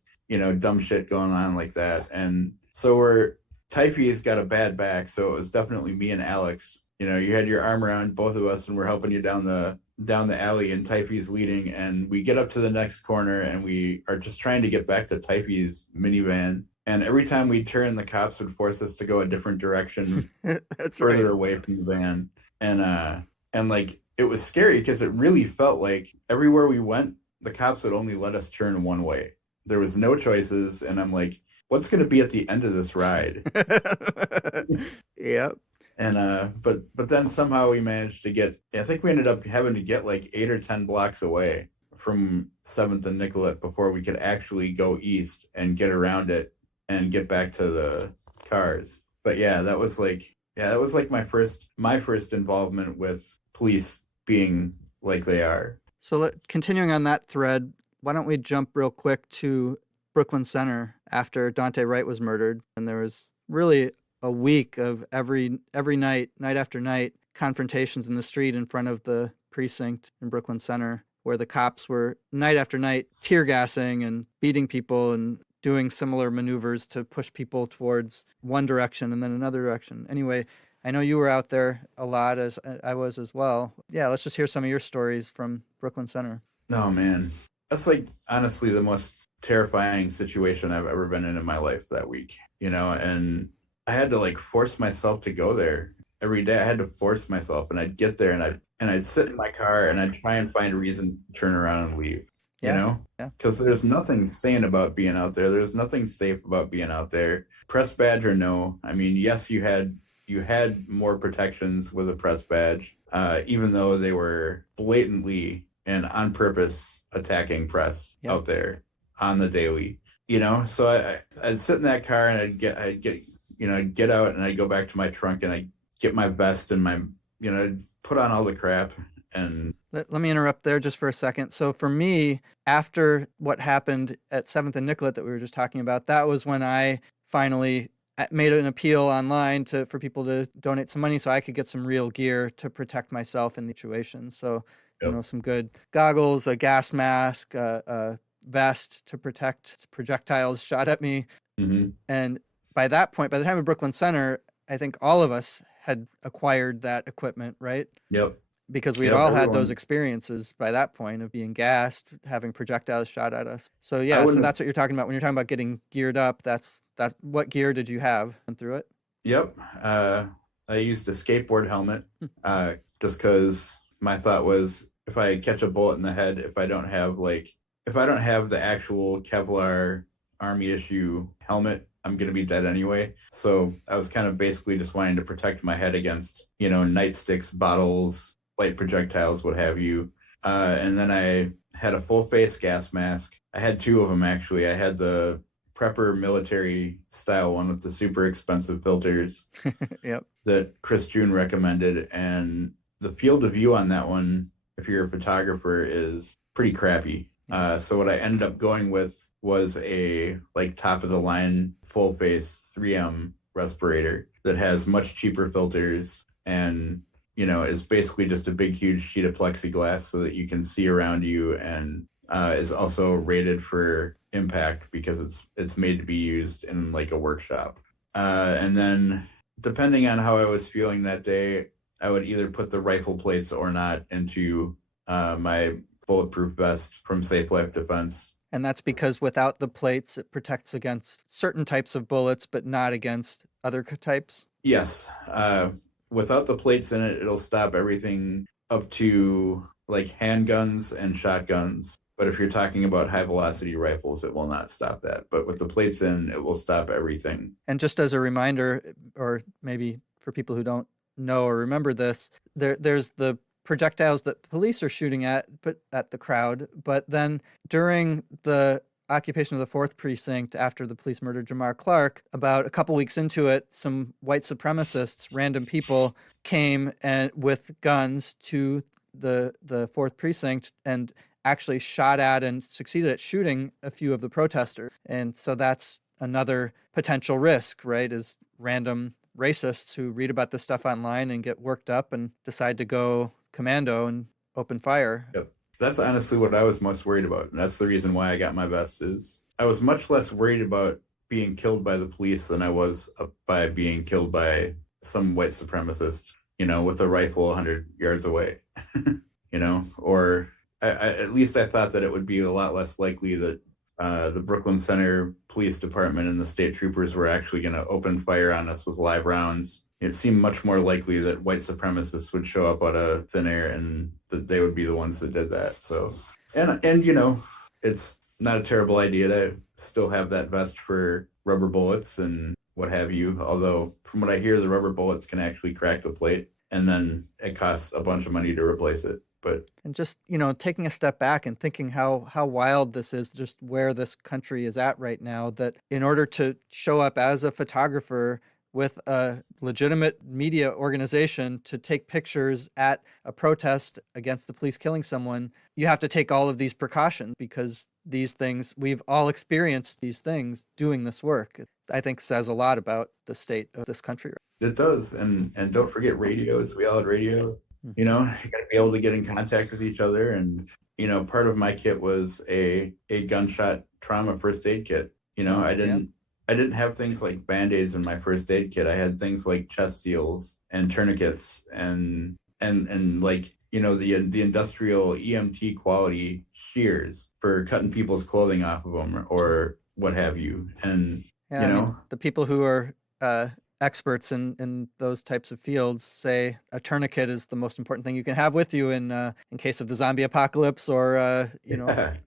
dumb shit going on like that. And so Typhe's got a bad back, so it was definitely me and Alex. You had your arm around both of us, and we're helping you down the alley, and Typhe's leading, and we get up to the next corner, and we are just trying to get back to Typhe's minivan. And every time we turn, the cops would force us to go a different direction, That's further right. away from the van. And like it was scary because it really felt like everywhere we went, the cops would only let us turn one way. There was no choices, and I'm like, what's going to be at the end of this ride? Yep. And but then somehow we managed to get, I think we ended up having to get like 8 or 10 blocks away from 7th and Nicollet before we could actually go east and get around it and get back to the cars. But yeah, that was like my first involvement with police being like they are. So continuing on that thread, why don't we jump real quick to Brooklyn Center after Dante Wright was murdered, and there was really a week of every night, night after night, confrontations in the street in front of the precinct in Brooklyn Center, where the cops were night after night tear gassing and beating people and doing similar maneuvers to push people towards one direction and then another direction. Anyway, I know you were out there a lot, as I was as well. Yeah, let's just hear some of your stories from Brooklyn Center. Oh man, that's like honestly the most terrifying situation I've ever been in my life that week. And I had to like force myself to go there every day. I had to force myself, and I'd get there, and I'd sit in my car, and I'd try and find a reason to turn around and leave. Yeah, yeah, Because there's nothing sane about being out there. There's nothing safe about being out there. Press badge or no, I mean, yes, you had more protections with a press badge, even though they were blatantly and on purpose attacking press yep. out there on the daily. So I'd sit in that car, and I'd get out, and I'd go back to my trunk, and I'd get my vest and put on all the crap. And Let me interrupt there just for a second. So for me, after what happened at 7th and Nicollet that we were just talking about, that was when I finally made an appeal online for people to donate some money so I could get some real gear to protect myself in the situation. So, yep. some good goggles, a gas mask, a vest to protect projectiles shot at me. Mm-hmm. And by that point, by the time of Brooklyn Center, I think all of us had acquired that equipment, right? Yep. Because we'd Yep. all had those Everyone. experiences by that point of being gassed, having projectiles shot at us. So I yeah, so wouldn't have. that's what you're talking about when you're talking about getting geared up. That's what gear did you have and through it? Yep. I used a skateboard helmet, just because my thought was, if I catch a bullet in the head, if I don't have the actual Kevlar Army issue helmet, I'm gonna be dead anyway. So I was kind of basically just wanting to protect my head against, nightsticks, bottles, light projectiles, what have you. And then I had a full face gas mask. I had two of them actually. I had the prepper military style one with the super expensive filters Yep. that Chris June recommended. And the field of view on that one, if you're a photographer, is pretty crappy. So what I ended up going with was a like top of the line full face 3M respirator that has much cheaper filters, and is basically just a big huge sheet of plexiglass so that you can see around you, and is also rated for impact because it's made to be used in like a workshop. And then depending on how I was feeling that day, I would either put the rifle plates or not into my bulletproof vest from Safe Life Defense. And that's because without the plates, it protects against certain types of bullets, but not against other types. Yes. Without the plates in it, it'll stop everything up to like handguns and shotguns. But if you're talking about high velocity rifles, it will not stop that. But with the plates in, it will stop everything. And just as a reminder, or maybe for people who don't know or remember this, there's the projectiles that police are shooting but at the crowd. But then during the occupation of the 4th precinct after the police murdered Jamar Clark, about a couple weeks into it, some white supremacists, random people, came and with guns to the 4th precinct and actually shot at and succeeded at shooting a few of the protesters. And so that's another potential risk, right? Is random racists who read about this stuff online and get worked up and decide to go commando and open fire. Yep. That's honestly what I was most worried about. And that's the reason why I got my vest. Is I was much less worried about being killed by the police than I was by being killed by some white supremacist, with a rifle 100 yards away, or at least I thought that it would be a lot less likely that the Brooklyn Center Police Department and the state troopers were actually going to open fire on us with live rounds. It seemed much more likely that white supremacists would show up out of thin air and that they would be the ones that did that. So, and it's not a terrible idea to still have that vest for rubber bullets and what have you. Although, from what I hear, the rubber bullets can actually crack the plate, and then it costs a bunch of money to replace it. But and just taking a step back and thinking how wild this is, just where this country is at right now, that in order to show up as a photographer with a legitimate media organization to take pictures at a protest against the police killing someone, you have to take all of these precautions, because these things, we've all experienced these things doing this work. I think says a lot about the state of this country. It does. And don't forget radios. We all had radio. You got to be able to get in contact with each other. And, part of my kit was a gunshot trauma first aid kit. I didn't have things like Band-Aids in my first aid kit. I had things like chest seals and tourniquets and like, the industrial EMT quality shears for cutting people's clothing off of them or what have you. And, the people who are experts in those types of fields say a tourniquet is the most important thing you can have with you in case of the zombie apocalypse or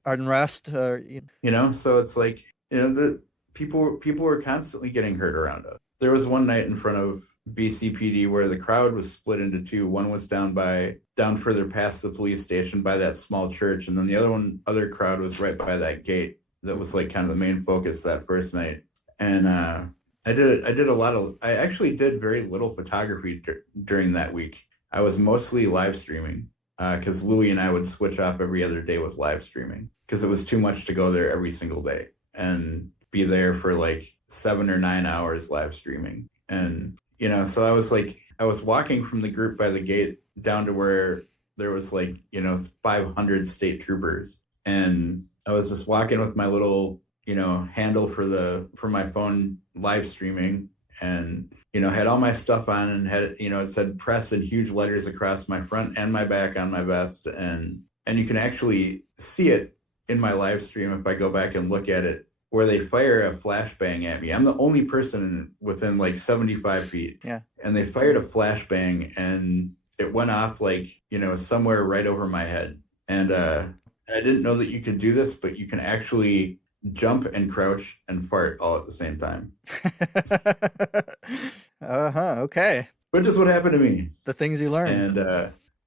unrest. So it's like, the people were constantly getting hurt around us. There was one night in front of BCPD where the crowd was split into two. One was down further past the police station by that small church, and then the other crowd was right by that gate that was like kind of the main focus that first night. And I actually did very little photography during that week. I was mostly live streaming because Louie and I would switch off every other day with live streaming because it was too much to go there every single day and be there for like 7 or 9 hours live streaming. And, so I was walking from the group by the gate down to where there was 500 state troopers. And I was just walking with my little, handle for my phone live streaming and, had all my stuff on and had, it said press in huge letters across my front and my back on my vest. And you can actually see it in my live stream if I go back and look at it, where they fire a flashbang at me. I'm the only person within 75 feet. Yeah. And they fired a flashbang and it went off somewhere right over my head. And I didn't know that you could do this, but you can actually jump and crouch and fart all at the same time. Okay. Which is what happened to me. The things you learn.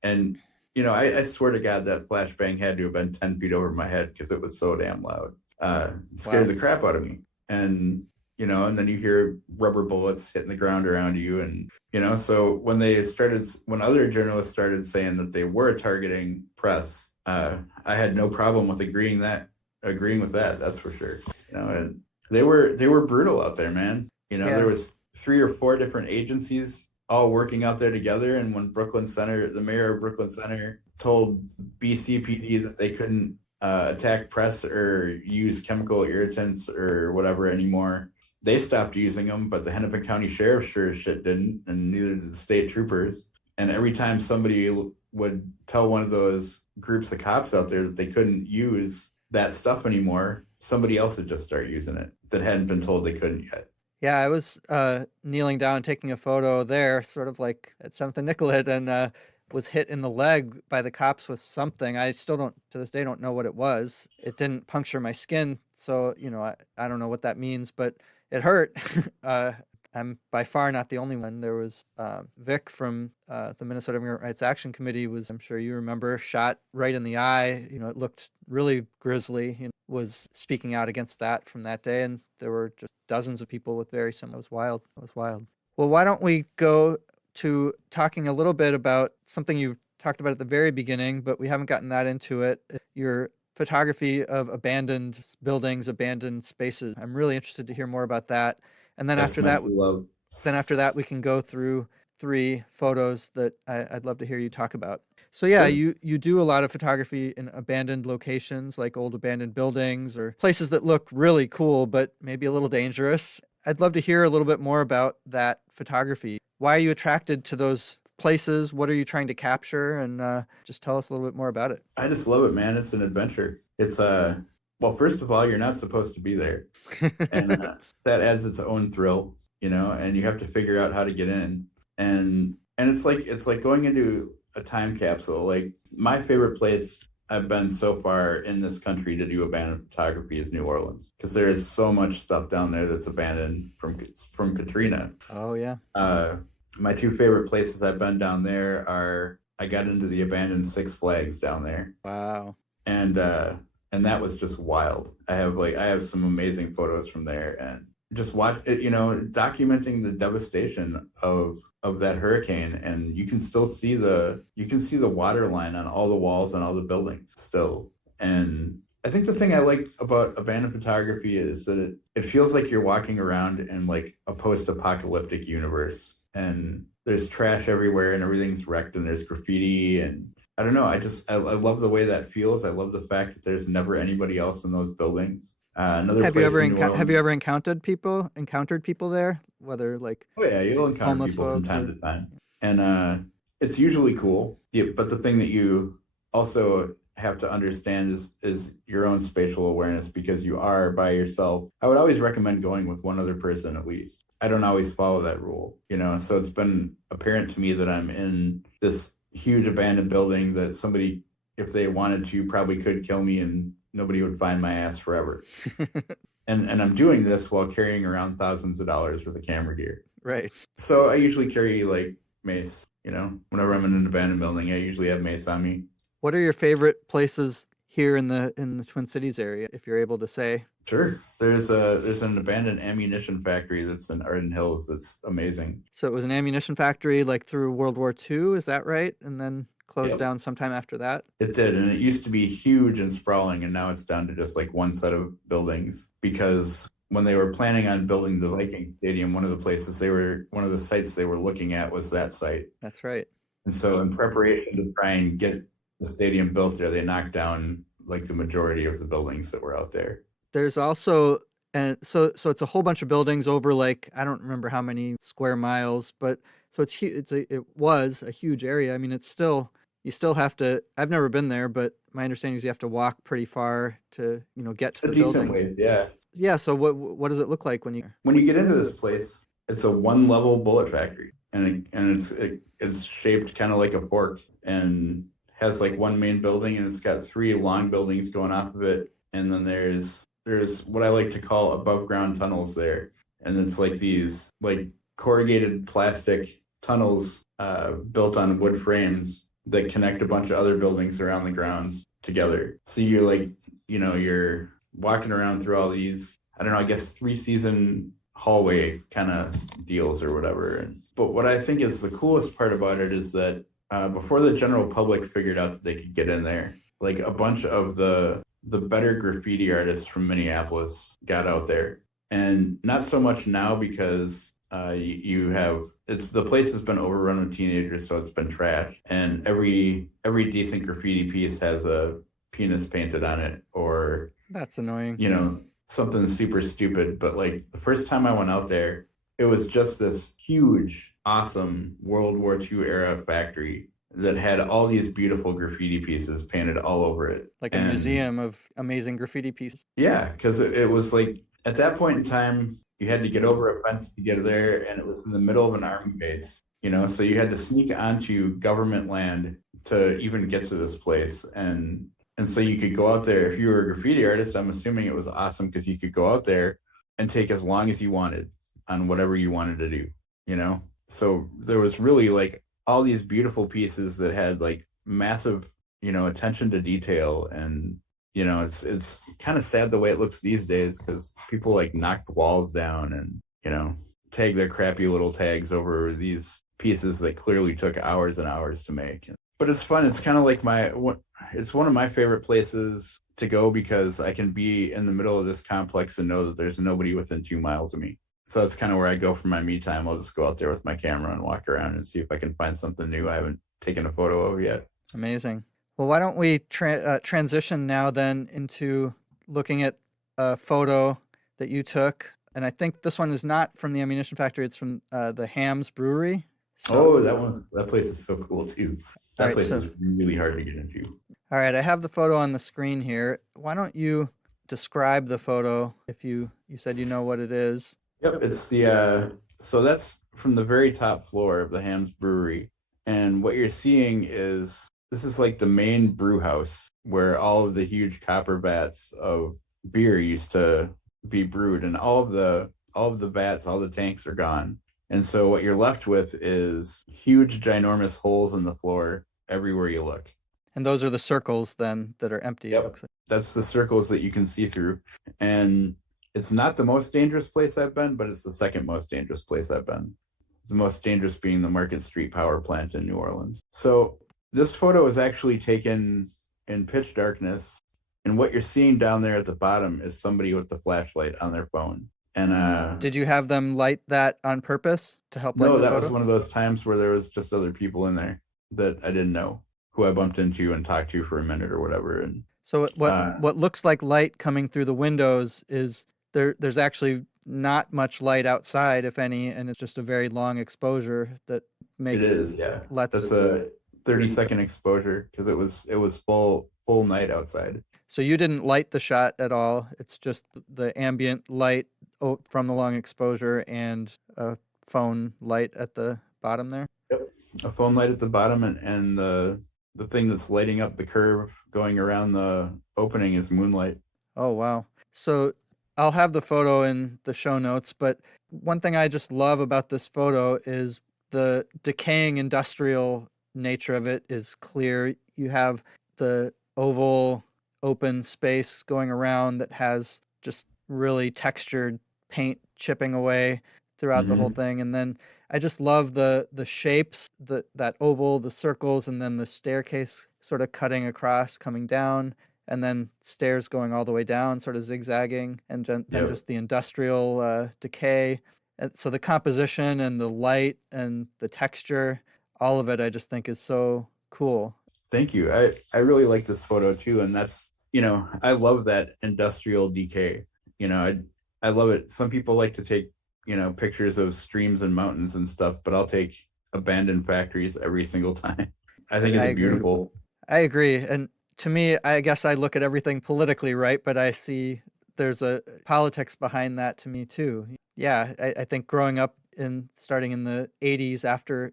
And I swear to God that flashbang had to have been 10 feet over my head because it was so damn loud. It scared the crap out of me. And, and then you hear rubber bullets hitting the ground around you. And, so when other journalists started saying that they were targeting press, I had no problem with agreeing with that. That's for sure. And they were brutal out there, man. There was 3 or 4 different agencies all working out there together. And when the mayor of Brooklyn Center told BCPD that they couldn't attack press or use chemical irritants or whatever anymore, they stopped using them, but the Hennepin County Sheriff sure as shit didn't, and neither did the state troopers. And every time somebody would tell one of those groups of cops out there that they couldn't use that stuff anymore, somebody else would just start using it that hadn't been told they couldn't yet. Yeah, I was kneeling down taking a photo there, sort of like at 7th and Nicollet, and was hit in the leg by the cops with something. I still don't, to this day, don't know what it was. It didn't puncture my skin, so, I don't know what that means, but it hurt. I'm by far not the only one. There was Vic from the Minnesota Immigrant Rights Action Committee was, I'm sure you remember, shot right in the eye. It looked really grisly. Was speaking out against that from that day, and there were just dozens of people with very similar. It was wild. Well, why don't we go to talking a little bit about something you talked about at the very beginning, but we haven't gotten that into it. Your photography of abandoned buildings, abandoned spaces. I'm really interested to hear more about that. And then after that, we can go through three photos that I'd love to hear you talk about. So yeah, Sure. you do a lot of photography in abandoned locations, like old abandoned buildings or places that look really cool, but maybe a little dangerous. I'd love to hear a little bit more about that photography. Why are you attracted to those places? What are you trying to capture? And just tell us a little bit more about I just love it, man. It's an adventure. Well, first of all, you're not supposed to be there, and it. that adds its own thrill, and you have to figure out how to get in. And it's like going into a time capsule. Like my favorite place I've been so far in this country to do abandoned photography is New Orleans because there is so much stuff down there that's abandoned from Katrina. Oh yeah. Uh, my two favorite places I've been down there are I got into the abandoned Six Flags down there, Wow. and that was just wild. I have some amazing photos from there, and just watch it, documenting the devastation of that hurricane, and you can see the water line on all the walls and all the buildings still. And I think the thing I like about abandoned photography is that it feels like you're walking around in like a post-apocalyptic universe, and there's trash everywhere and everything's wrecked and there's graffiti, and I don't know. I love the way that feels. I love the fact that there's never anybody else in those buildings. Another place in New Have you Orleans. ever encountered people there, whether like Oh yeah, you'll encounter homeless people from folks time or to time, and it's usually cool. Yeah, but the thing that you also have to understand is your own spatial awareness because you are by yourself. I would always recommend going with one other person at least. I don't always follow that rule, so it's been apparent to me that I'm in this huge abandoned building that somebody, if they wanted to, probably could kill me and nobody would find my ass forever. And I'm doing this while carrying around thousands of dollars worth of camera gear. right. So I usually carry like mace, whenever I'm in an abandoned building, I usually have mace on me. What are your favorite places here in the Twin Cities area, if you're able to say? Sure. There's an abandoned ammunition factory that's in Arden Hills that's amazing. So it was an ammunition factory like through World War II, is that right? And then closed Yep. down sometime after that? It did, and it used to be huge and sprawling, and now it's down to just like one set of buildings because when they were planning on building the Viking Stadium, one of the sites they were looking at was that site. That's right. And so in preparation to try and get the stadium built there, they knocked down like the majority of the buildings that were out there. There's also and so it's a whole bunch of buildings over like I don't remember how many square miles, but so it was a huge area. I mean, it's still you still have to. I've never been there, but my understanding is you have to walk pretty far to get to A the decent buildings. way, yeah. Yeah. So what does it look like when you? When you get into this place, it's a one level bullet factory, and it's shaped kind of like a fork, and has like one main building, and it's got three long buildings going off of it, and then there's what I like to call above ground tunnels there, and it's like these like corrugated plastic tunnels built on wood frames that connect a bunch of other buildings around the grounds together. So you're walking around through all these, I don't know, I guess 3 season hallway kind of deals or whatever. But what I think is the coolest part about it is that before the general public figured out that they could get in there, like a bunch of the better graffiti artists from Minneapolis got out there, and not so much now because you have the place has been overrun with teenagers, so it's been trashed, and every decent graffiti piece has a penis painted on it or That's annoying. something super stupid. But like the first time I went out there, it was just this huge, awesome World War II era factory that had all these beautiful graffiti pieces painted all over it. Like a And museum of amazing graffiti pieces. yeah, because it was like at that point in time, you had to get over a fence to get there, and it was in the middle of an army base, so you had to sneak onto government land to even get to this place. And so you could go out there. If you were a graffiti artist, I'm assuming it was awesome because you could go out there and take as long as you wanted on whatever you wanted to do, So there was really like all these beautiful pieces that had like massive, attention to detail. And, it's kind of sad the way it looks these days because people like knock the walls down and, tag their crappy little tags over these pieces that clearly took hours and hours to make. But it's fun. It's kind of like it's one of my favorite places to go because I can be in the middle of this complex and know that there's nobody within 2 miles of me. So that's kind of where I go for my me time. I'll just go out there with my camera and walk around and see if I can find something new I haven't taken a photo of yet. Amazing. Well, why don't we transition now then into looking at a photo that you took, and I think this one is not from the ammunition factory; it's from the Hams Brewery. Oh, So, that place is so cool too. all That right, place so is really hard to get into. all right, I have the photo on the screen here. Why don't you describe the photo if you said you know what it is? Yep, it's the so that's from the very top floor of the Hams Brewery. And what you're seeing is this is like the main brew house where all of the huge copper vats of beer used to be brewed, and all of the vats, all the tanks are gone. And so what you're left with is huge ginormous holes in the floor everywhere you look. And those are the circles then that are empty. It Yep. looks like. That's the circles that you can see through. And it's not the most dangerous place I've been, but it's the second most dangerous place I've been. The most dangerous being the Market Street power plant in New Orleans. So this photo is actually taken in pitch darkness. And what you're seeing down there at the bottom is somebody with the flashlight on their phone. And Did you have them light that on purpose to help light no, the that was photo? one of those times where there was just other people in there that I didn't know, who I bumped into and talked to for a minute or whatever. And So uh, what looks like light coming through the windows is there's actually not much light outside, if any, and it's just a very long exposure that it makes is, yeah. lets That's a 30-second exposure because it was full night outside. so you didn't light the shot at all. It's just the ambient light from the long exposure and a phone light at the bottom there. Yep. A phone light at the bottom, and the thing that's lighting up the curve going around the opening is moonlight. Oh, wow. So I'll have the photo in the show notes, but one thing I just love about this photo is the decaying industrial nature of it is clear. You have the oval open space going around that has just really textured paint chipping away throughout the whole Hmm. thing. And then I just love the shapes, that oval, the circles, and then the staircase sort of cutting across, coming down, and then stairs going all the way down, sort of zigzagging, and then Yep. just the industrial decay. And so the composition and the light and the texture, all of it, I just think is so cool. Thank you. I really like this photo too, and I love that industrial decay. I love it. Some people like to take, pictures of streams and mountains and stuff, but I'll take abandoned factories every single time. I think I it's agree. beautiful. I agree. And to me, I guess I look at everything politically, right? But I see there's a politics behind that to me too. Yeah, I think growing up in starting in the 80s after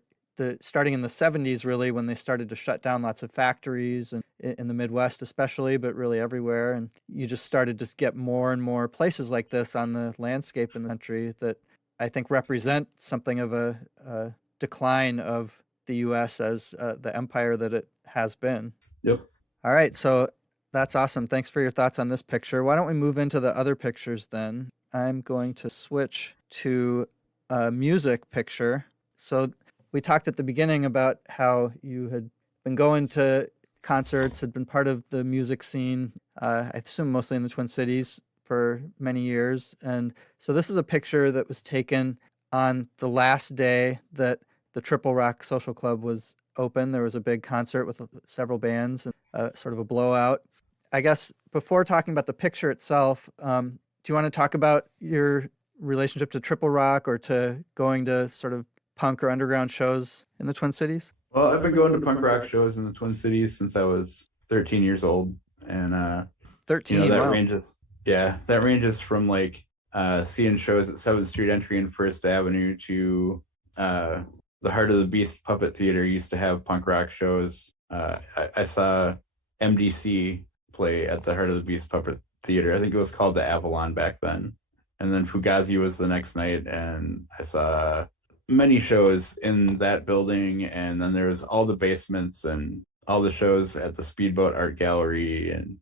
starting in the 70s really when they started to shut down lots of factories and in the Midwest especially, but really everywhere. And you just started to get more and more places like this on the landscape in the country that I think represent something of a decline of the U.S. as the empire that it has been. Yep. All right, so that's awesome. Thanks for your thoughts on this picture. Why don't we move into the other pictures then? I'm going to switch to a music picture. So we talked at the beginning about how you had been going to concerts, had been part of the music scene, I assume mostly in the Twin Cities for many years. And so this is a picture that was taken on the last day that the Triple Rock Social Club was open. There was a big concert with several bands and sort of a blowout. I guess before talking about the picture itself, do you want to talk about your relationship to Triple Rock or to going to sort of punk or underground shows in the Twin Cities? Well, I've been going to punk rock shows in the Twin Cities since I was 13 years old, and 13, that wow. ranges. Yeah, that ranges from like seeing shows at 7th Street Entry and First Avenue to uh, the Heart of the Beast Puppet Theater used to have punk rock shows. I saw MDC play at the Heart of the Beast Puppet Theater. I think it was called the Avalon back then. And then Fugazi was the next night, and I saw many shows in that building. And then there was all the basements and all the shows at the Speedboat Art Gallery. And,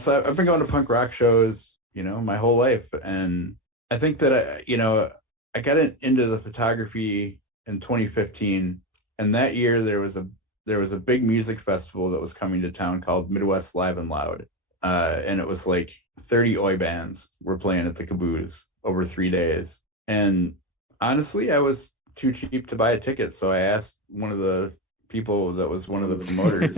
so I've been going to punk rock shows, my whole life. And I think that I got into the photography in 2015, and that year there was a big music festival that was coming to town called Midwest Live and Loud, and it was like 30 oi bands were playing at the Caboose over 3 days. And honestly, I was too cheap to buy a ticket, so I asked one of the people that was one of the promoters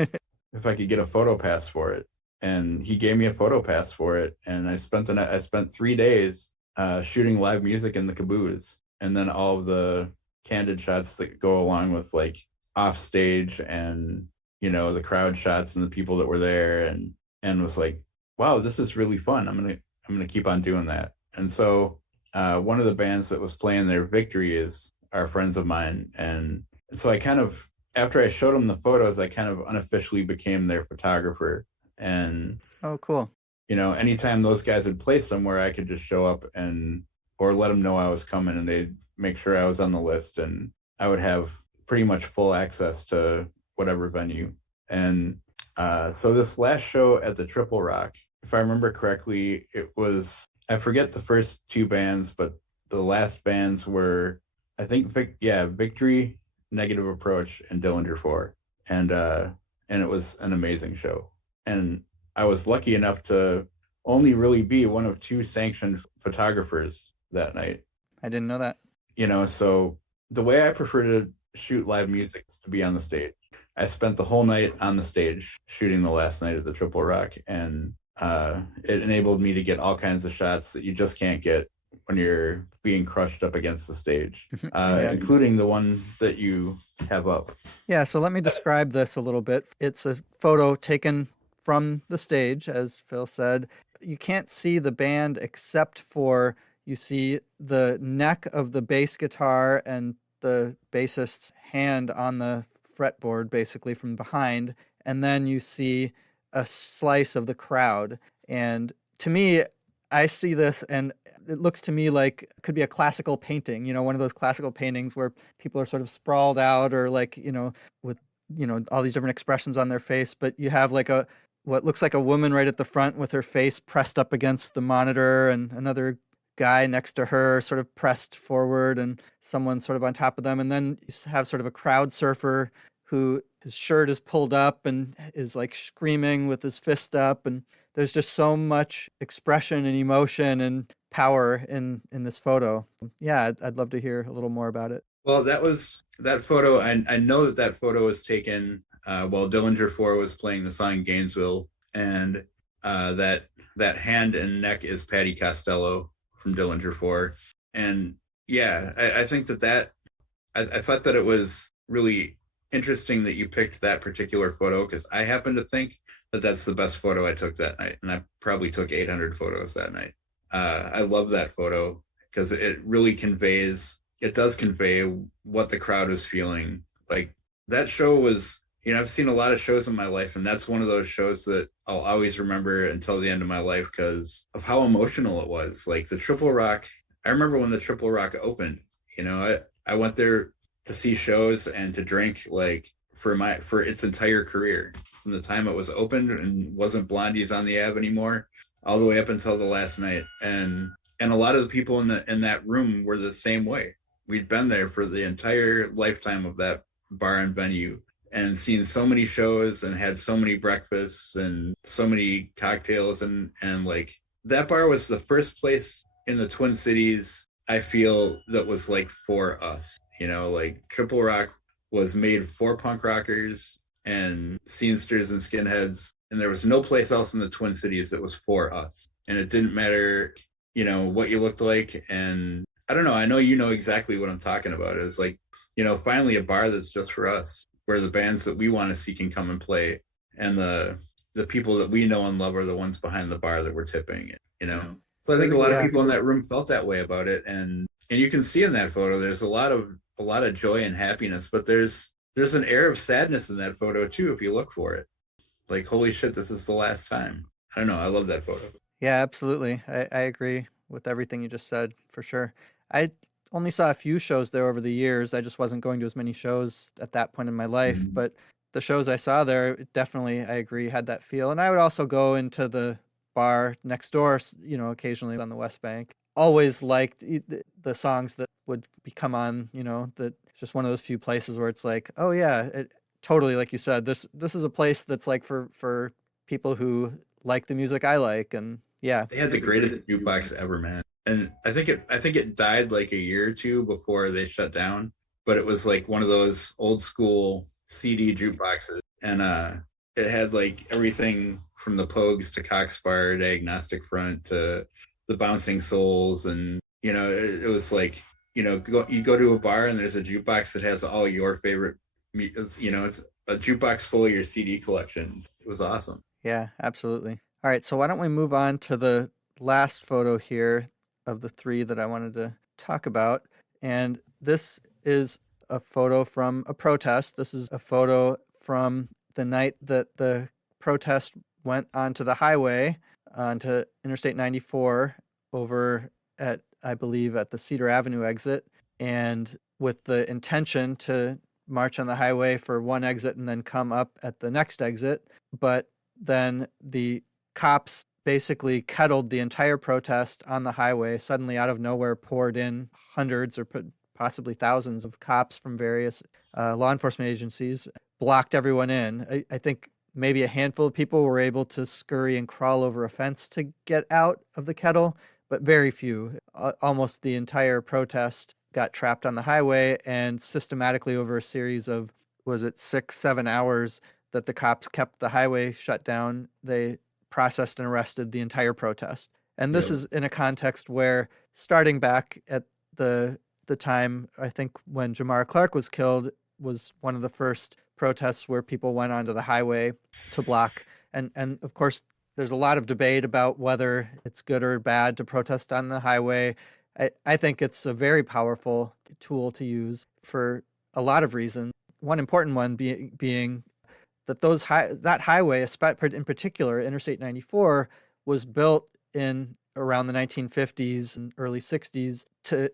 if I could get a photo pass for it, and he gave me a photo pass for it. And I spent 3 days shooting live music in the caboose, and then all of the candid shots that go along with like off stage and the crowd shots and the people that were there, and was like, wow, this is really fun. I'm gonna keep on doing that. And so one of the bands that was playing their Victory is are friends of mine, and so I kind of, after I showed them the photos, I kind of unofficially became their photographer. And Oh, cool. anytime those guys would play somewhere, I could just show up and or let them know I was coming, and they'd make sure I was on the list, and I would have pretty much full access to whatever venue. And so this last show at the Triple Rock, if I remember correctly, it was, I forget the first two bands, but the last bands were, I think, Victory, Negative Approach, and Dillinger Four, and it was an amazing show. And I was lucky enough to only really be one of two sanctioned photographers that night. I didn't know that. So the way I prefer to shoot live music is to be on the stage. I spent the whole night on the stage shooting the last night at the Triple Rock, and it enabled me to get all kinds of shots that you just can't get when you're being crushed up against the stage, including the one that you have up. Yeah, so let me describe this a little bit. It's a photo taken from the stage, as Phil said. You can't see the band except for you see the neck of the bass guitar and the bassist's hand on the fretboard, basically from behind, and then you see a slice of the crowd. And to me, I see this and it looks to me like it could be a classical painting, one of those classical paintings where people are sort of sprawled out or like, with, all these different expressions on their face, but you have like what looks like a woman right at the front with her face pressed up against the monitor and another guy next to her sort of pressed forward and someone sort of on top of them. And then you have sort of a crowd surfer who his shirt is pulled up and is like screaming with his fist up. And there's just so much expression and emotion and power in this photo. Yeah, I'd love to hear a little more about it. Well, that photo. I know that photo was taken while Dillinger Four was playing the song Gainesville, and that hand and neck is Patty Costello from Dillinger Four. And yeah, I think I thought that it was really interesting that you picked that particular photo, because I happen to think that that's the best photo I took that night, and I probably took 800 photos that night. I love that photo because it does convey what the crowd is feeling. Like, that show was, I've seen a lot of shows in my life, and that's one of those shows that I'll always remember until the end of my life because of how emotional it was. Like the Triple Rock, I remember when the Triple Rock opened. I went there to see shows and to drink like for its entire career, from the time it was opened and wasn't Blondie's on the Ave anymore, all the way up until the last night. And a lot of the people in that room were the same way. We'd been there for the entire lifetime of that bar and venue, and seen so many shows and had so many breakfasts and so many cocktails, and like, that bar was the first place in the Twin Cities I feel that was like for us. Like Triple Rock was made for punk rockers and scenesters and skinheads, and there was no place else in the Twin Cities that was for us. And it didn't matter, what you looked like. And I don't know, I know exactly what I'm talking about. It was like, finally a bar that's just for us, where the bands that we want to see can come and play, and the people that we know and love are the ones behind the bar that we're tipping it. So I think a lot of people in that room felt that way about it, and you can see in that photo there's a lot of joy and happiness, but there's an air of sadness in that photo too if you look for it. Like, holy shit, this is the last time. I don't know, I love that photo. Yeah, absolutely. I agree with everything you just said, for sure. I only saw a few shows there over the years. I just wasn't going to as many shows at that point in my life. Mhm. But the shows I saw there, it definitely, I agree, had that feel. And I would also go into the bar next door, occasionally on the West Bank. Always liked the songs that would come on, that it's just one of those few places where it's like, oh yeah, totally, like you said, this is a place that's like for people who like the music I like. And Yeah. They had the greatest jukebox ever, man. And I think it died like a year or two before they shut down. But it was like one of those old school CD jukeboxes, and it had like everything from the Pogues to Cockspire to Agnostic Front to the Bouncing Souls, and it was like you go to a bar and there's a jukebox that has all your favorite, it's a jukebox full of your CD collections. It was awesome. Yeah, absolutely. All right, so why don't we move on to the last photo here of the three that I wanted to talk about. And this is a photo from a protest. This is a photo from the night that the protest went onto the highway, onto Interstate 94, over at, I believe, at the Cedar Avenue exit, and with the intention to march on the highway for one exit and then come up at the next exit. But then the cops basically kettled the entire protest on the highway. Suddenly, out of nowhere, poured in hundreds or possibly thousands of cops from various law enforcement agencies, blocked everyone in. I think maybe a handful of people were able to scurry and crawl over a fence to get out of the kettle, but very few. Almost the entire protest got trapped on the highway, and systematically over a series of, was it 6-7 hours, that the cops kept the highway shut down, they processed and arrested the entire protest. And this Yep. is in a context where, starting back at the time, I think when Jamar Clark was killed, was one of the first protests where people went onto the highway to block. And of course, there's a lot of debate about whether it's good or bad to protest on the highway. I think it's a very powerful tool to use for a lot of reasons. One important one being that that highway, in particular, Interstate 94, was built in around the 1950s and early 60s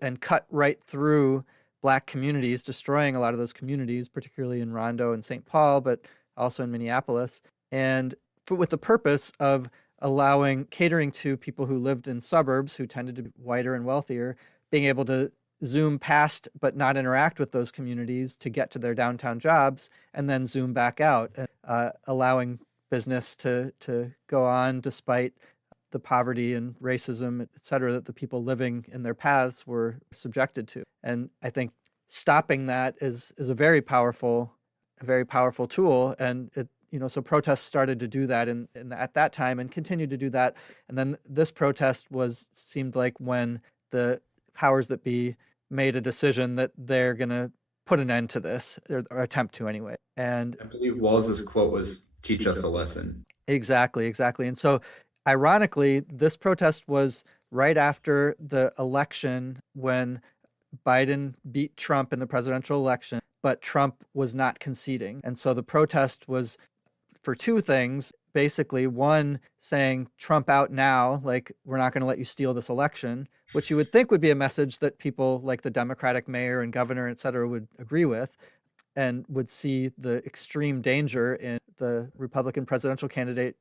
and cut right through Black communities, destroying a lot of those communities, particularly in Rondo and St. Paul, but also in Minneapolis, and with the purpose of catering to people who lived in suburbs, who tended to be whiter and wealthier, being able to zoom past but not interact with those communities to get to their downtown jobs, and then zoom back out, allowing business to go on despite the poverty and racism, et cetera, that the people living in their paths were subjected to. And I think stopping that is a very powerful tool. And so protests started to do that at that time and continued to do that. And then this protest seemed like when the powers that be made a decision that they're going to put an end to this, or attempt to anyway. And I believe Walls's quote was "Teach us a lesson." exactly. And so, ironically, this protest was right after the election when Biden beat Trump in the presidential election, but Trump was not conceding. And so the protest was for two things. Basically, one, saying Trump out now, like, we're not going to let you steal this election, which you would think would be a message that people like the Democratic mayor and governor, et cetera, would agree with, and would see the extreme danger in the Republican presidential candidate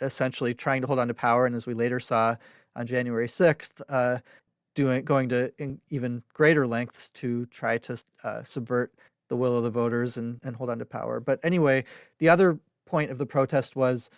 essentially trying to hold on to power. And as we later saw on January 6th, going to even greater lengths to try to subvert the will of the voters and hold on to power. But anyway, the other point of the protest was,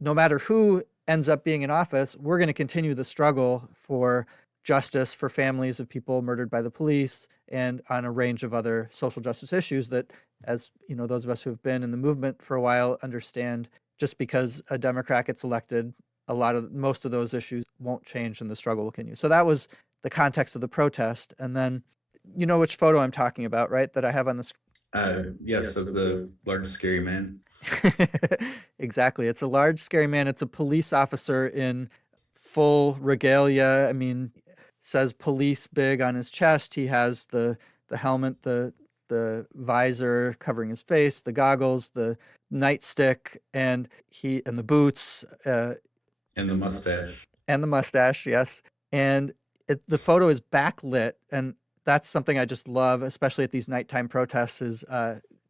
no matter who ends up being in office, we're going to continue the struggle for justice for families of people murdered by the police, and on a range of other social justice issues that, as those of us who have been in the movement for a while understand, just because a Democrat gets elected, most of those issues won't change and the struggle will continue. So that was the context of the protest. And then, you know which photo I'm talking about, right? That I have on the screen. Yes, of the large scary man. Exactly. It's a large, scary man. It's a police officer in full regalia. I mean, says police big on his chest. He has the helmet, the visor covering his face, the goggles, the nightstick, and the boots, And the mustache. and the mustache. Yes, and the photo is backlit, and that's something I just love, especially at these nighttime protests, is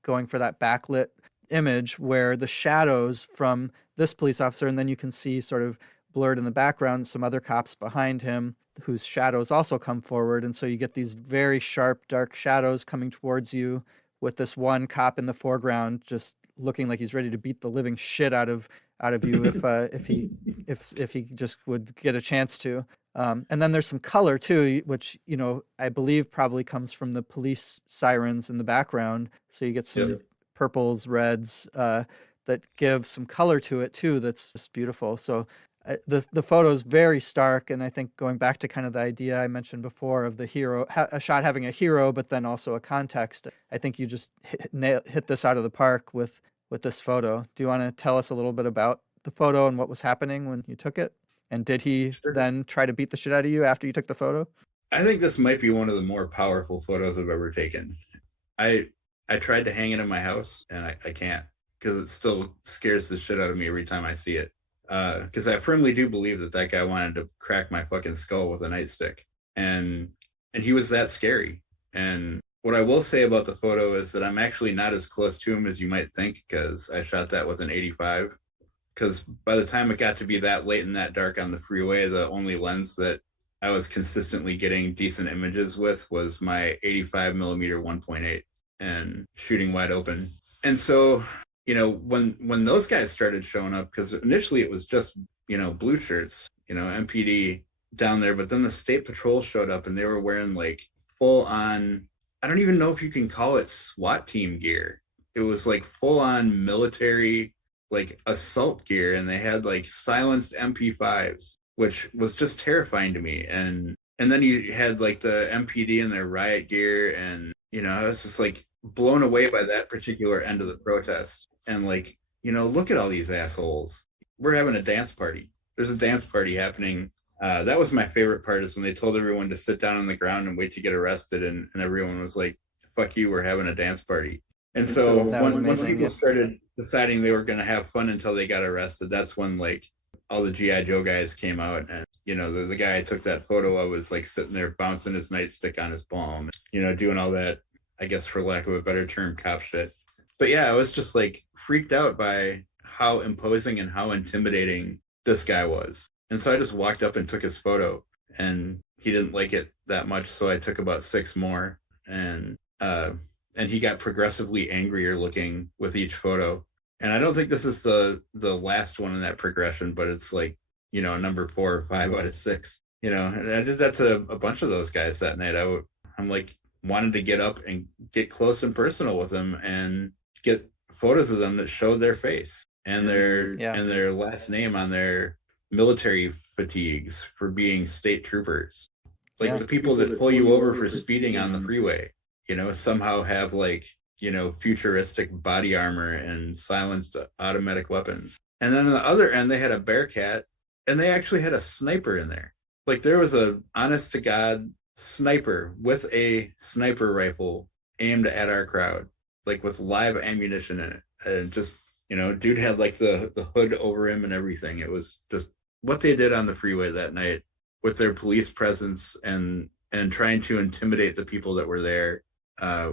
going for that backlit image where the shadows from this police officer, and then you can see sort of blurred in the background some other cops behind him whose shadows also come forward. And so you get these very sharp, dark shadows coming towards you, with this one cop in the foreground just looking like he's ready to beat the living shit out of out of you if he just would get a chance to. And then there's some color too, which I believe probably comes from the police sirens in the background. So you get some purples, reds that give some color to it too. That's just beautiful. So the photo is very stark, and I think going back to kind of the idea I mentioned before of the hero, a shot having a hero, but then also a context. I think you just hit this out of the park with this photo. Do you want to tell us a little bit about the photo and what was happening when you took it? And did he then try to beat the shit out of you after you took the photo? I think this might be one of the more powerful photos I've ever taken. I tried to hang it in my house, and I can't, because it still scares the shit out of me every time I see it. Because I firmly do believe that guy wanted to crack my fucking skull with a nightstick, and he was that scary. And what I will say about the photo is that I'm actually not as close to him as you might think, because I shot that with an 85. Because by the time it got to be that late and that dark on the freeway, the only lens that I was consistently getting decent images with was my 85 millimeter 1.8 and shooting wide open. And so, when those guys started showing up, because initially it was just, blue shirts, MPD down there, but then the state patrol showed up and they were wearing like full on, I don't even know if you can call it SWAT team gear. It was like full on military, like assault gear, and they had like silenced MP5s, which was just terrifying to me. And then you had like the MPD in their riot gear, and I was just like blown away by that particular end of the protest. And like, look at all these assholes. We're having a dance party. There's a dance party happening. That was my favorite part, is when they told everyone to sit down on the ground and wait to get arrested, and everyone was like, fuck you, we're having a dance party. And so once people started deciding they were going to have fun until they got arrested, that's when like all the G.I. Joe guys came out. And the guy I took that photo of was like sitting there bouncing his nightstick on his palm, doing all that, I guess for lack of a better term, cop shit. But yeah, I was just like freaked out by how imposing and how intimidating this guy was. And so I just walked up and took his photo, and he didn't like it that much, so I took about 6 more, and he got progressively angrier looking with each photo. And I don't think this is the last one in that progression, but it's like, number 4 or 5 out of 6. And I did that to a bunch of those guys that night. I'm like, wanted to get up and get close and personal with them and get photos of them that showed their face and their last name on their military fatigues for being state troopers. Like the people that pull you over for speeding on the freeway, somehow have like, futuristic body armor and silenced automatic weapons. And then on the other end, they had a Bearcat, and they actually had a sniper in there. Like there was a honest to God sniper with a sniper rifle aimed at our crowd, like with live ammunition in it. And just, dude had like the hood over him and everything. It was just what they did on the freeway that night with their police presence and trying to intimidate the people that were there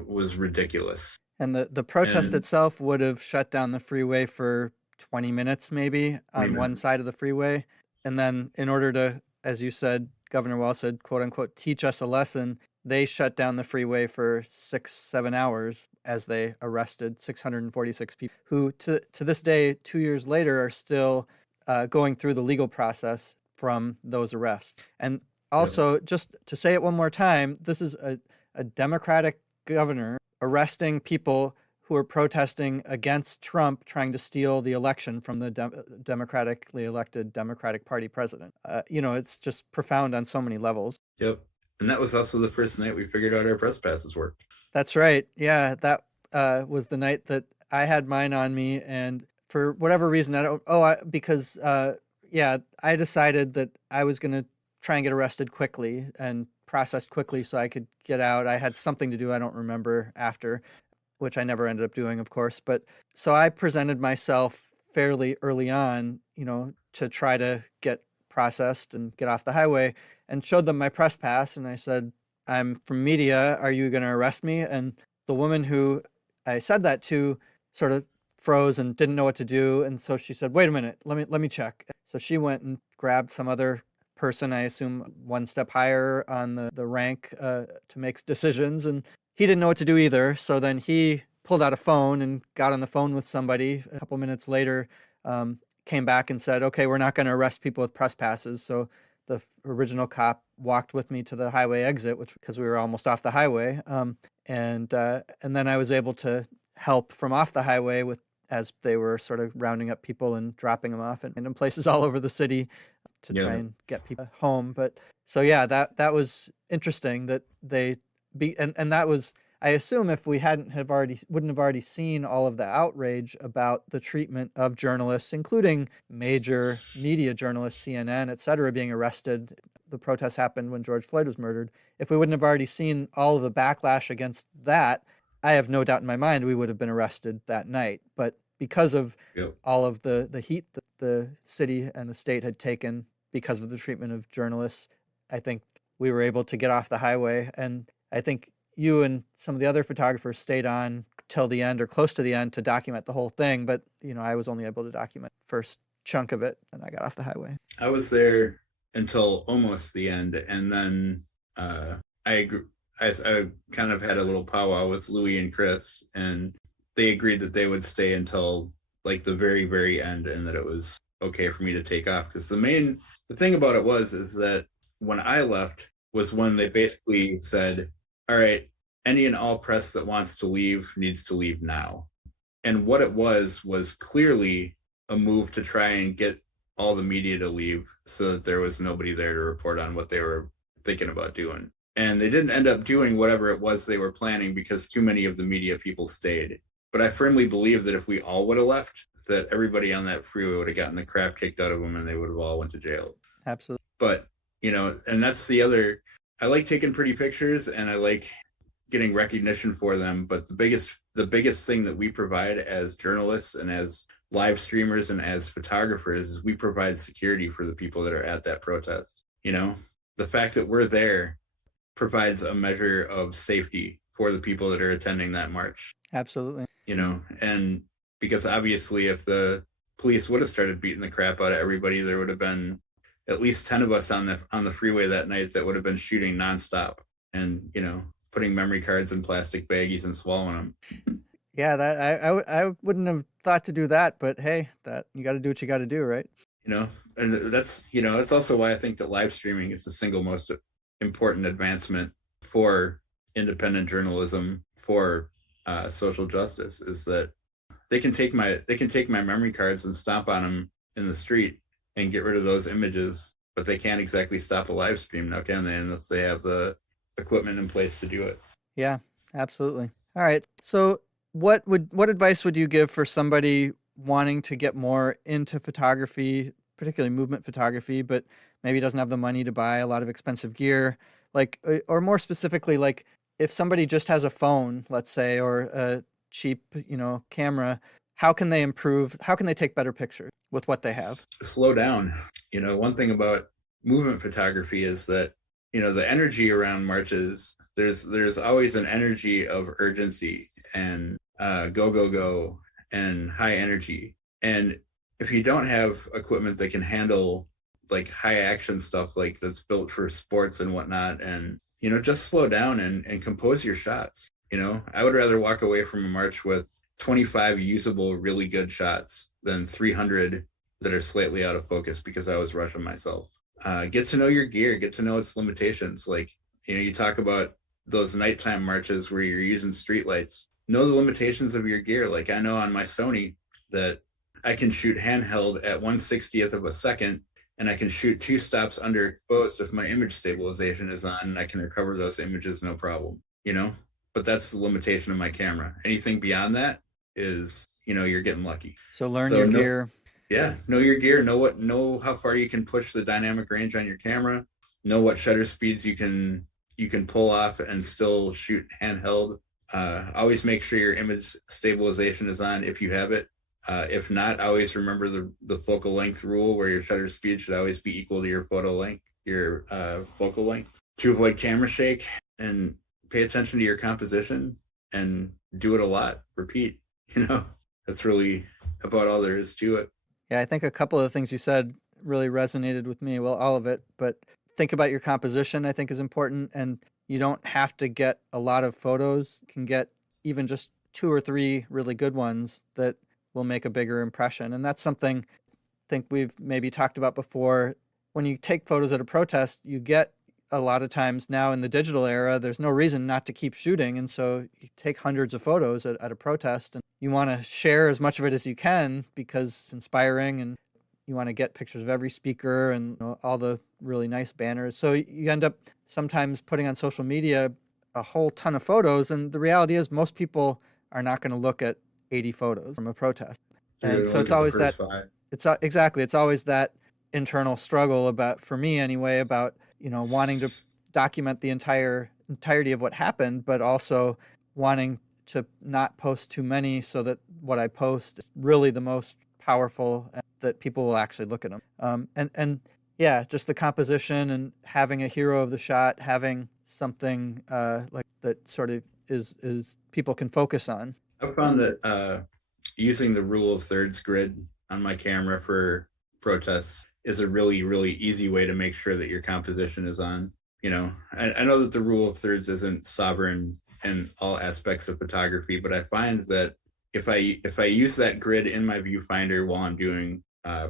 was ridiculous. And the protest itself would have shut down the freeway for 20 minutes maybe on one side of the freeway. And then in order to, as you said, Governor Walz said, quote unquote, teach us a lesson, they shut down the freeway for 6-7 hours as they arrested 646 people who to this day, 2 years later, are still going through the legal process from those arrests. And also, just to say it one more time, this is a Democratic governor arresting people who are protesting against Trump trying to steal the election from the democratically elected Democratic Party president. It's just profound on so many levels. Yep. And that was also the first night we figured out our press passes worked. That's right. Yeah, that was the night that I had mine on me. And for whatever reason, I decided that I was going to try and get arrested quickly and processed quickly so I could get out. I had something to do, I don't remember after, which I never ended up doing, of course. But so I presented myself fairly early on, to try to get processed and get off the highway, and showed them my press pass. And I said, I'm from media. Are you going to arrest me? And the woman who I said that to sort of froze and didn't know what to do. And so she said, wait a minute, let me check. So she went and grabbed some other person, I assume one step higher on the rank to make decisions. And he didn't know what to do either. So then he pulled out a phone and got on the phone with somebody a couple minutes later, came back and said, okay, we're not going to arrest people with press passes. So the original cop walked with me to the highway exit, which because we were almost off the highway. And then I was able to help from off the highway with as they were sort of rounding up people and dropping them off in places all over the city to try and get people home. But so yeah, that was interesting that they and that was, I assume, if we wouldn't have already seen all of the outrage about the treatment of journalists, including major media journalists, CNN, et cetera, being arrested. The protests happened when George Floyd was murdered. If we wouldn't have already seen all of the backlash against that, I have no doubt in my mind we would have been arrested that night. But because of all of the heat that the city and the state had taken because of the treatment of journalists, I think we were able to get off the highway. And I think you and some of the other photographers stayed on till the end or close to the end to document the whole thing. But, I was only able to document the first chunk of it, and I got off the highway. I was there until almost the end. And then I kind of had a little powwow with Louie and Chris, and they agreed that they would stay until like the very, very end, and that it was okay for me to take off. Because the thing about it is that when I left was when they basically said, all right, any and all press that wants to leave needs to leave now. And what it was clearly a move to try and get all the media to leave so that there was nobody there to report on what they were thinking about doing. And they didn't end up doing whatever it was they were planning because too many of the media people stayed. But I firmly believe that if we all would have left, that everybody on that freeway would have gotten the crap kicked out of them and they would have all went to jail. Absolutely. But, and that's the other, I like taking pretty pictures and I like getting recognition for them. But the biggest thing that we provide as journalists and as live streamers and as photographers is we provide security for the people that are at that protest. The fact that we're there provides a measure of safety for the people that are attending that march. Absolutely. And because obviously if the police would have started beating the crap out of everybody, there would have been at least 10 of us on the freeway that night that would have been shooting nonstop and, putting memory cards in plastic baggies and swallowing them. Yeah, that I wouldn't have thought to do that, but hey, that you got to do what you got to do, right? And that's also why I think that live streaming is the single most important advancement for independent journalism, for social justice, is that they can take my memory cards and stomp on them in the street and get rid of those images, but they can't exactly stop a live stream now, can they? Unless they have the equipment in place to do it. Yeah, absolutely. All right. So what advice would you give for somebody wanting to get more into photography, particularly movement photography, but maybe doesn't have the money to buy a lot of expensive gear? Like, or more specifically, like if somebody just has a phone, let's say, or a cheap, camera, how can they improve? How can they take better pictures with what they have? Slow down. One thing about movement photography is that, the energy around marches, there's always an energy of urgency and go and high energy. And if you don't have equipment that can handle like high action stuff, like that's built for sports and whatnot, and, just slow down and compose your shots. I would rather walk away from a march with 25 usable, really good shots than 300 that are slightly out of focus because I was rushing myself. Get to know your gear, get to know its limitations. Like, you talk about those nighttime marches where you're using street lights. Know the limitations of your gear. Like, I know on my Sony that I can shoot handheld at 1/60th of a second, and I can shoot 2 stops underexposed if my image stabilization is on, and I can recover those images no problem, But that's the limitation of my camera. Anything beyond that is, you're getting lucky. So learn your gear. Yeah, know your gear. Know how far you can push the dynamic range on your camera. Know what shutter speeds you can pull off and still shoot handheld. Always make sure your image stabilization is on if you have it. If not, always remember the focal length rule, where your shutter speed should always be equal to your focal length, to avoid camera shake, and pay attention to your composition and do it a lot. Repeat. That's really about all there is to it. Yeah, I think a couple of the things you said really resonated with me. Well, all of it, but think about your composition, I think, is important. And you don't have to get a lot of photos. You can get even just 2 or 3 really good ones that will make a bigger impression. And that's something think we've maybe talked about before, when you take photos at a protest, you get a lot of times now in the digital era, there's no reason not to keep shooting. And so you take hundreds of photos at a protest and you want to share as much of it as you can because it's inspiring, and you want to get pictures of every speaker and all the really nice banners. So you end up sometimes putting on social media a whole ton of photos. And the reality is most people are not going to look at 80 photos from a protest. And so it's always that, it's always that internal struggle about, for me anyway, about, wanting to document the entirety of what happened, but also wanting to not post too many so that what I post is really the most powerful and that people will actually look at them. And yeah, just the composition and having a hero of the shot, having something like that sort of is people can focus on. I found that using the rule of thirds grid on my camera for protests is a really, really easy way to make sure that your composition is on. I know that the rule of thirds isn't sovereign in all aspects of photography, but I find that if I use that grid in my viewfinder while I'm doing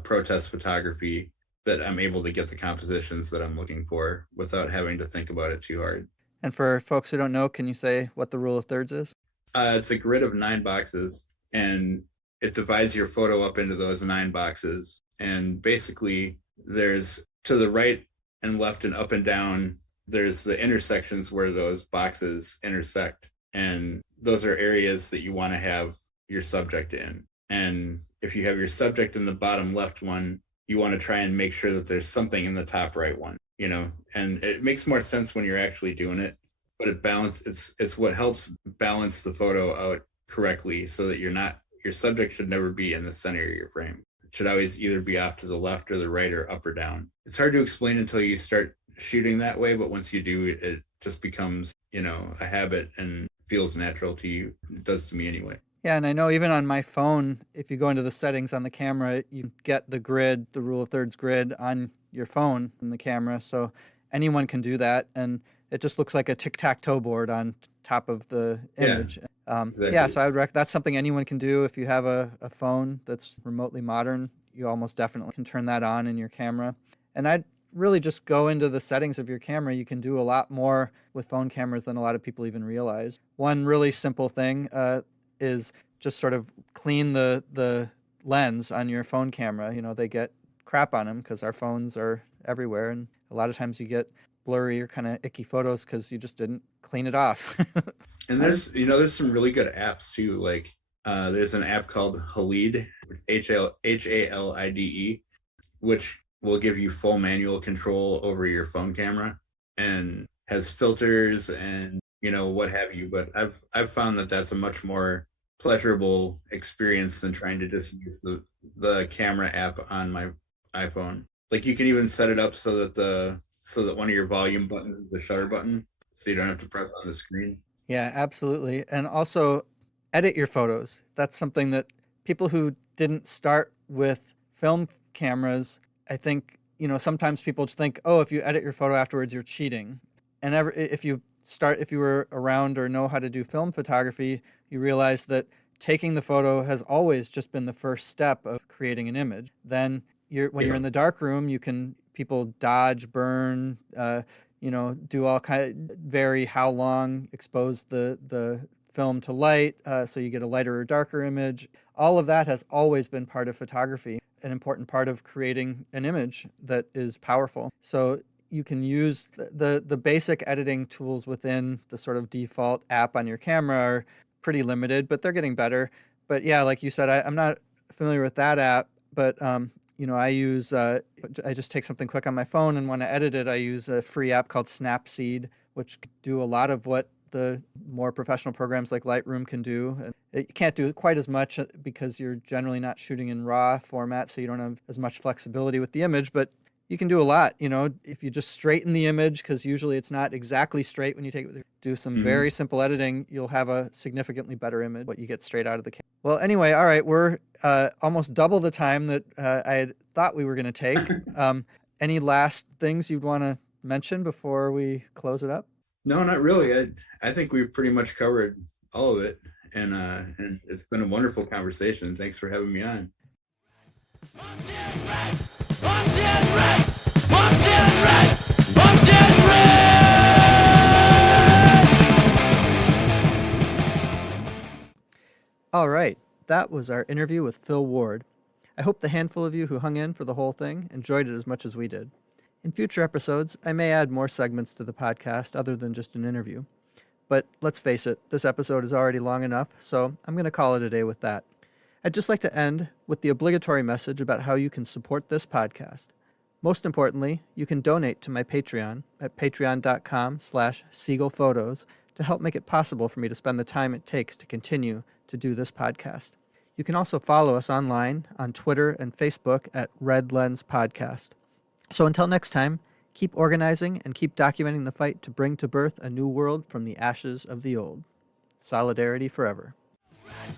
protest photography, that I'm able to get the compositions that I'm looking for without having to think about it too hard. And for folks who don't know, can you say what the rule of thirds is? It's a grid of 9 boxes, and it divides your photo up into those 9 boxes. And basically, there's to the right and left and up and down, there's the intersections where those boxes intersect. And those are areas that you want to have your subject in. And if you have your subject in the bottom left one, you want to try and make sure that there's something in the top right one, and it makes more sense when you're actually doing it, but it's what helps balance the photo out correctly so that your subject should never be in the center of your frame. It should always either be off to the left or the right or up or down. It's hard to explain until you start shooting that way, but once you do, it just becomes, a habit and feels natural to you. It does to me anyway. Yeah, and I know even on my phone, if you go into the settings on the camera, you get the grid, the rule of thirds grid on your phone in the camera. So anyone can do that. And it just looks like a tic-tac-toe board on top of the image. Exactly. Yeah, so I would that's something anyone can do. If you have a phone that's remotely modern, you almost definitely can turn that on in your camera. And I'd really just go into the settings of your camera. You can do a lot more with phone cameras than a lot of people even realize. One really simple thing is just sort of clean the lens on your phone camera. They get crap on them because our phones are everywhere, and a lot of times you get blurry or kind of icky photos because you just didn't clean it off. And there's some really good apps too. Like there's an app called Halide, Halide, which will give you full manual control over your phone camera and has filters and what have you. But I've found that that's a much more pleasurable experience than trying to just use the camera app on my iPhone. Like you can even set it up so that one of your volume buttons is the shutter button, so you don't have to press on the screen. Yeah, absolutely. And also edit your photos. That's something that people who didn't start with film cameras, I think, sometimes people just think, oh, if you edit your photo afterwards, you're cheating. And if you were around or know how to do film photography, you realize that taking the photo has always just been the first step of creating an image. Then when you're in the dark room, people dodge, burn, do all kind of vary how long, expose the film to light, so you get a lighter or darker image. All of that has always been part of photography, an important part of creating an image that is powerful. So you can use the basic editing tools within the sort of default app on your camera are pretty limited, but they're getting better. But yeah, like you said, I'm not familiar with that app, but I just take something quick on my phone, and when I edit it, I use a free app called Snapseed, which can do a lot of what the more professional programs like Lightroom can do. And it can't do quite as much because you're generally not shooting in RAW format, so you don't have as much flexibility with the image, but you can do a lot, if you just straighten the image, because usually it's not exactly straight when you do some very simple editing, you'll have a significantly better image, what you get straight out of the camera. Well, anyway, all right, we're almost double the time that I had thought we were going to take. Any last things you'd want to mention before we close it up? No, not really. I think we've pretty much covered all of it, and it's been a wonderful conversation. Thanks for having me on. All right, that was our interview with Phil Ward. I hope the handful of you who hung in for the whole thing enjoyed it as much as we did. In future episodes, I may add more segments to the podcast other than just an interview. But let's face it, this episode is already long enough, so I'm going to call it a day with that. I'd just like to end with the obligatory message about how you can support this podcast. Most importantly, you can donate to my Patreon at patreon.com/SiegelPhotos to help make it possible for me to spend the time it takes to continue to do this podcast. You can also follow us online on Twitter and Facebook at Red Lens Podcast. So until next time, keep organizing and keep documenting the fight to bring to birth a new world from the ashes of the old. Solidarity forever. Red!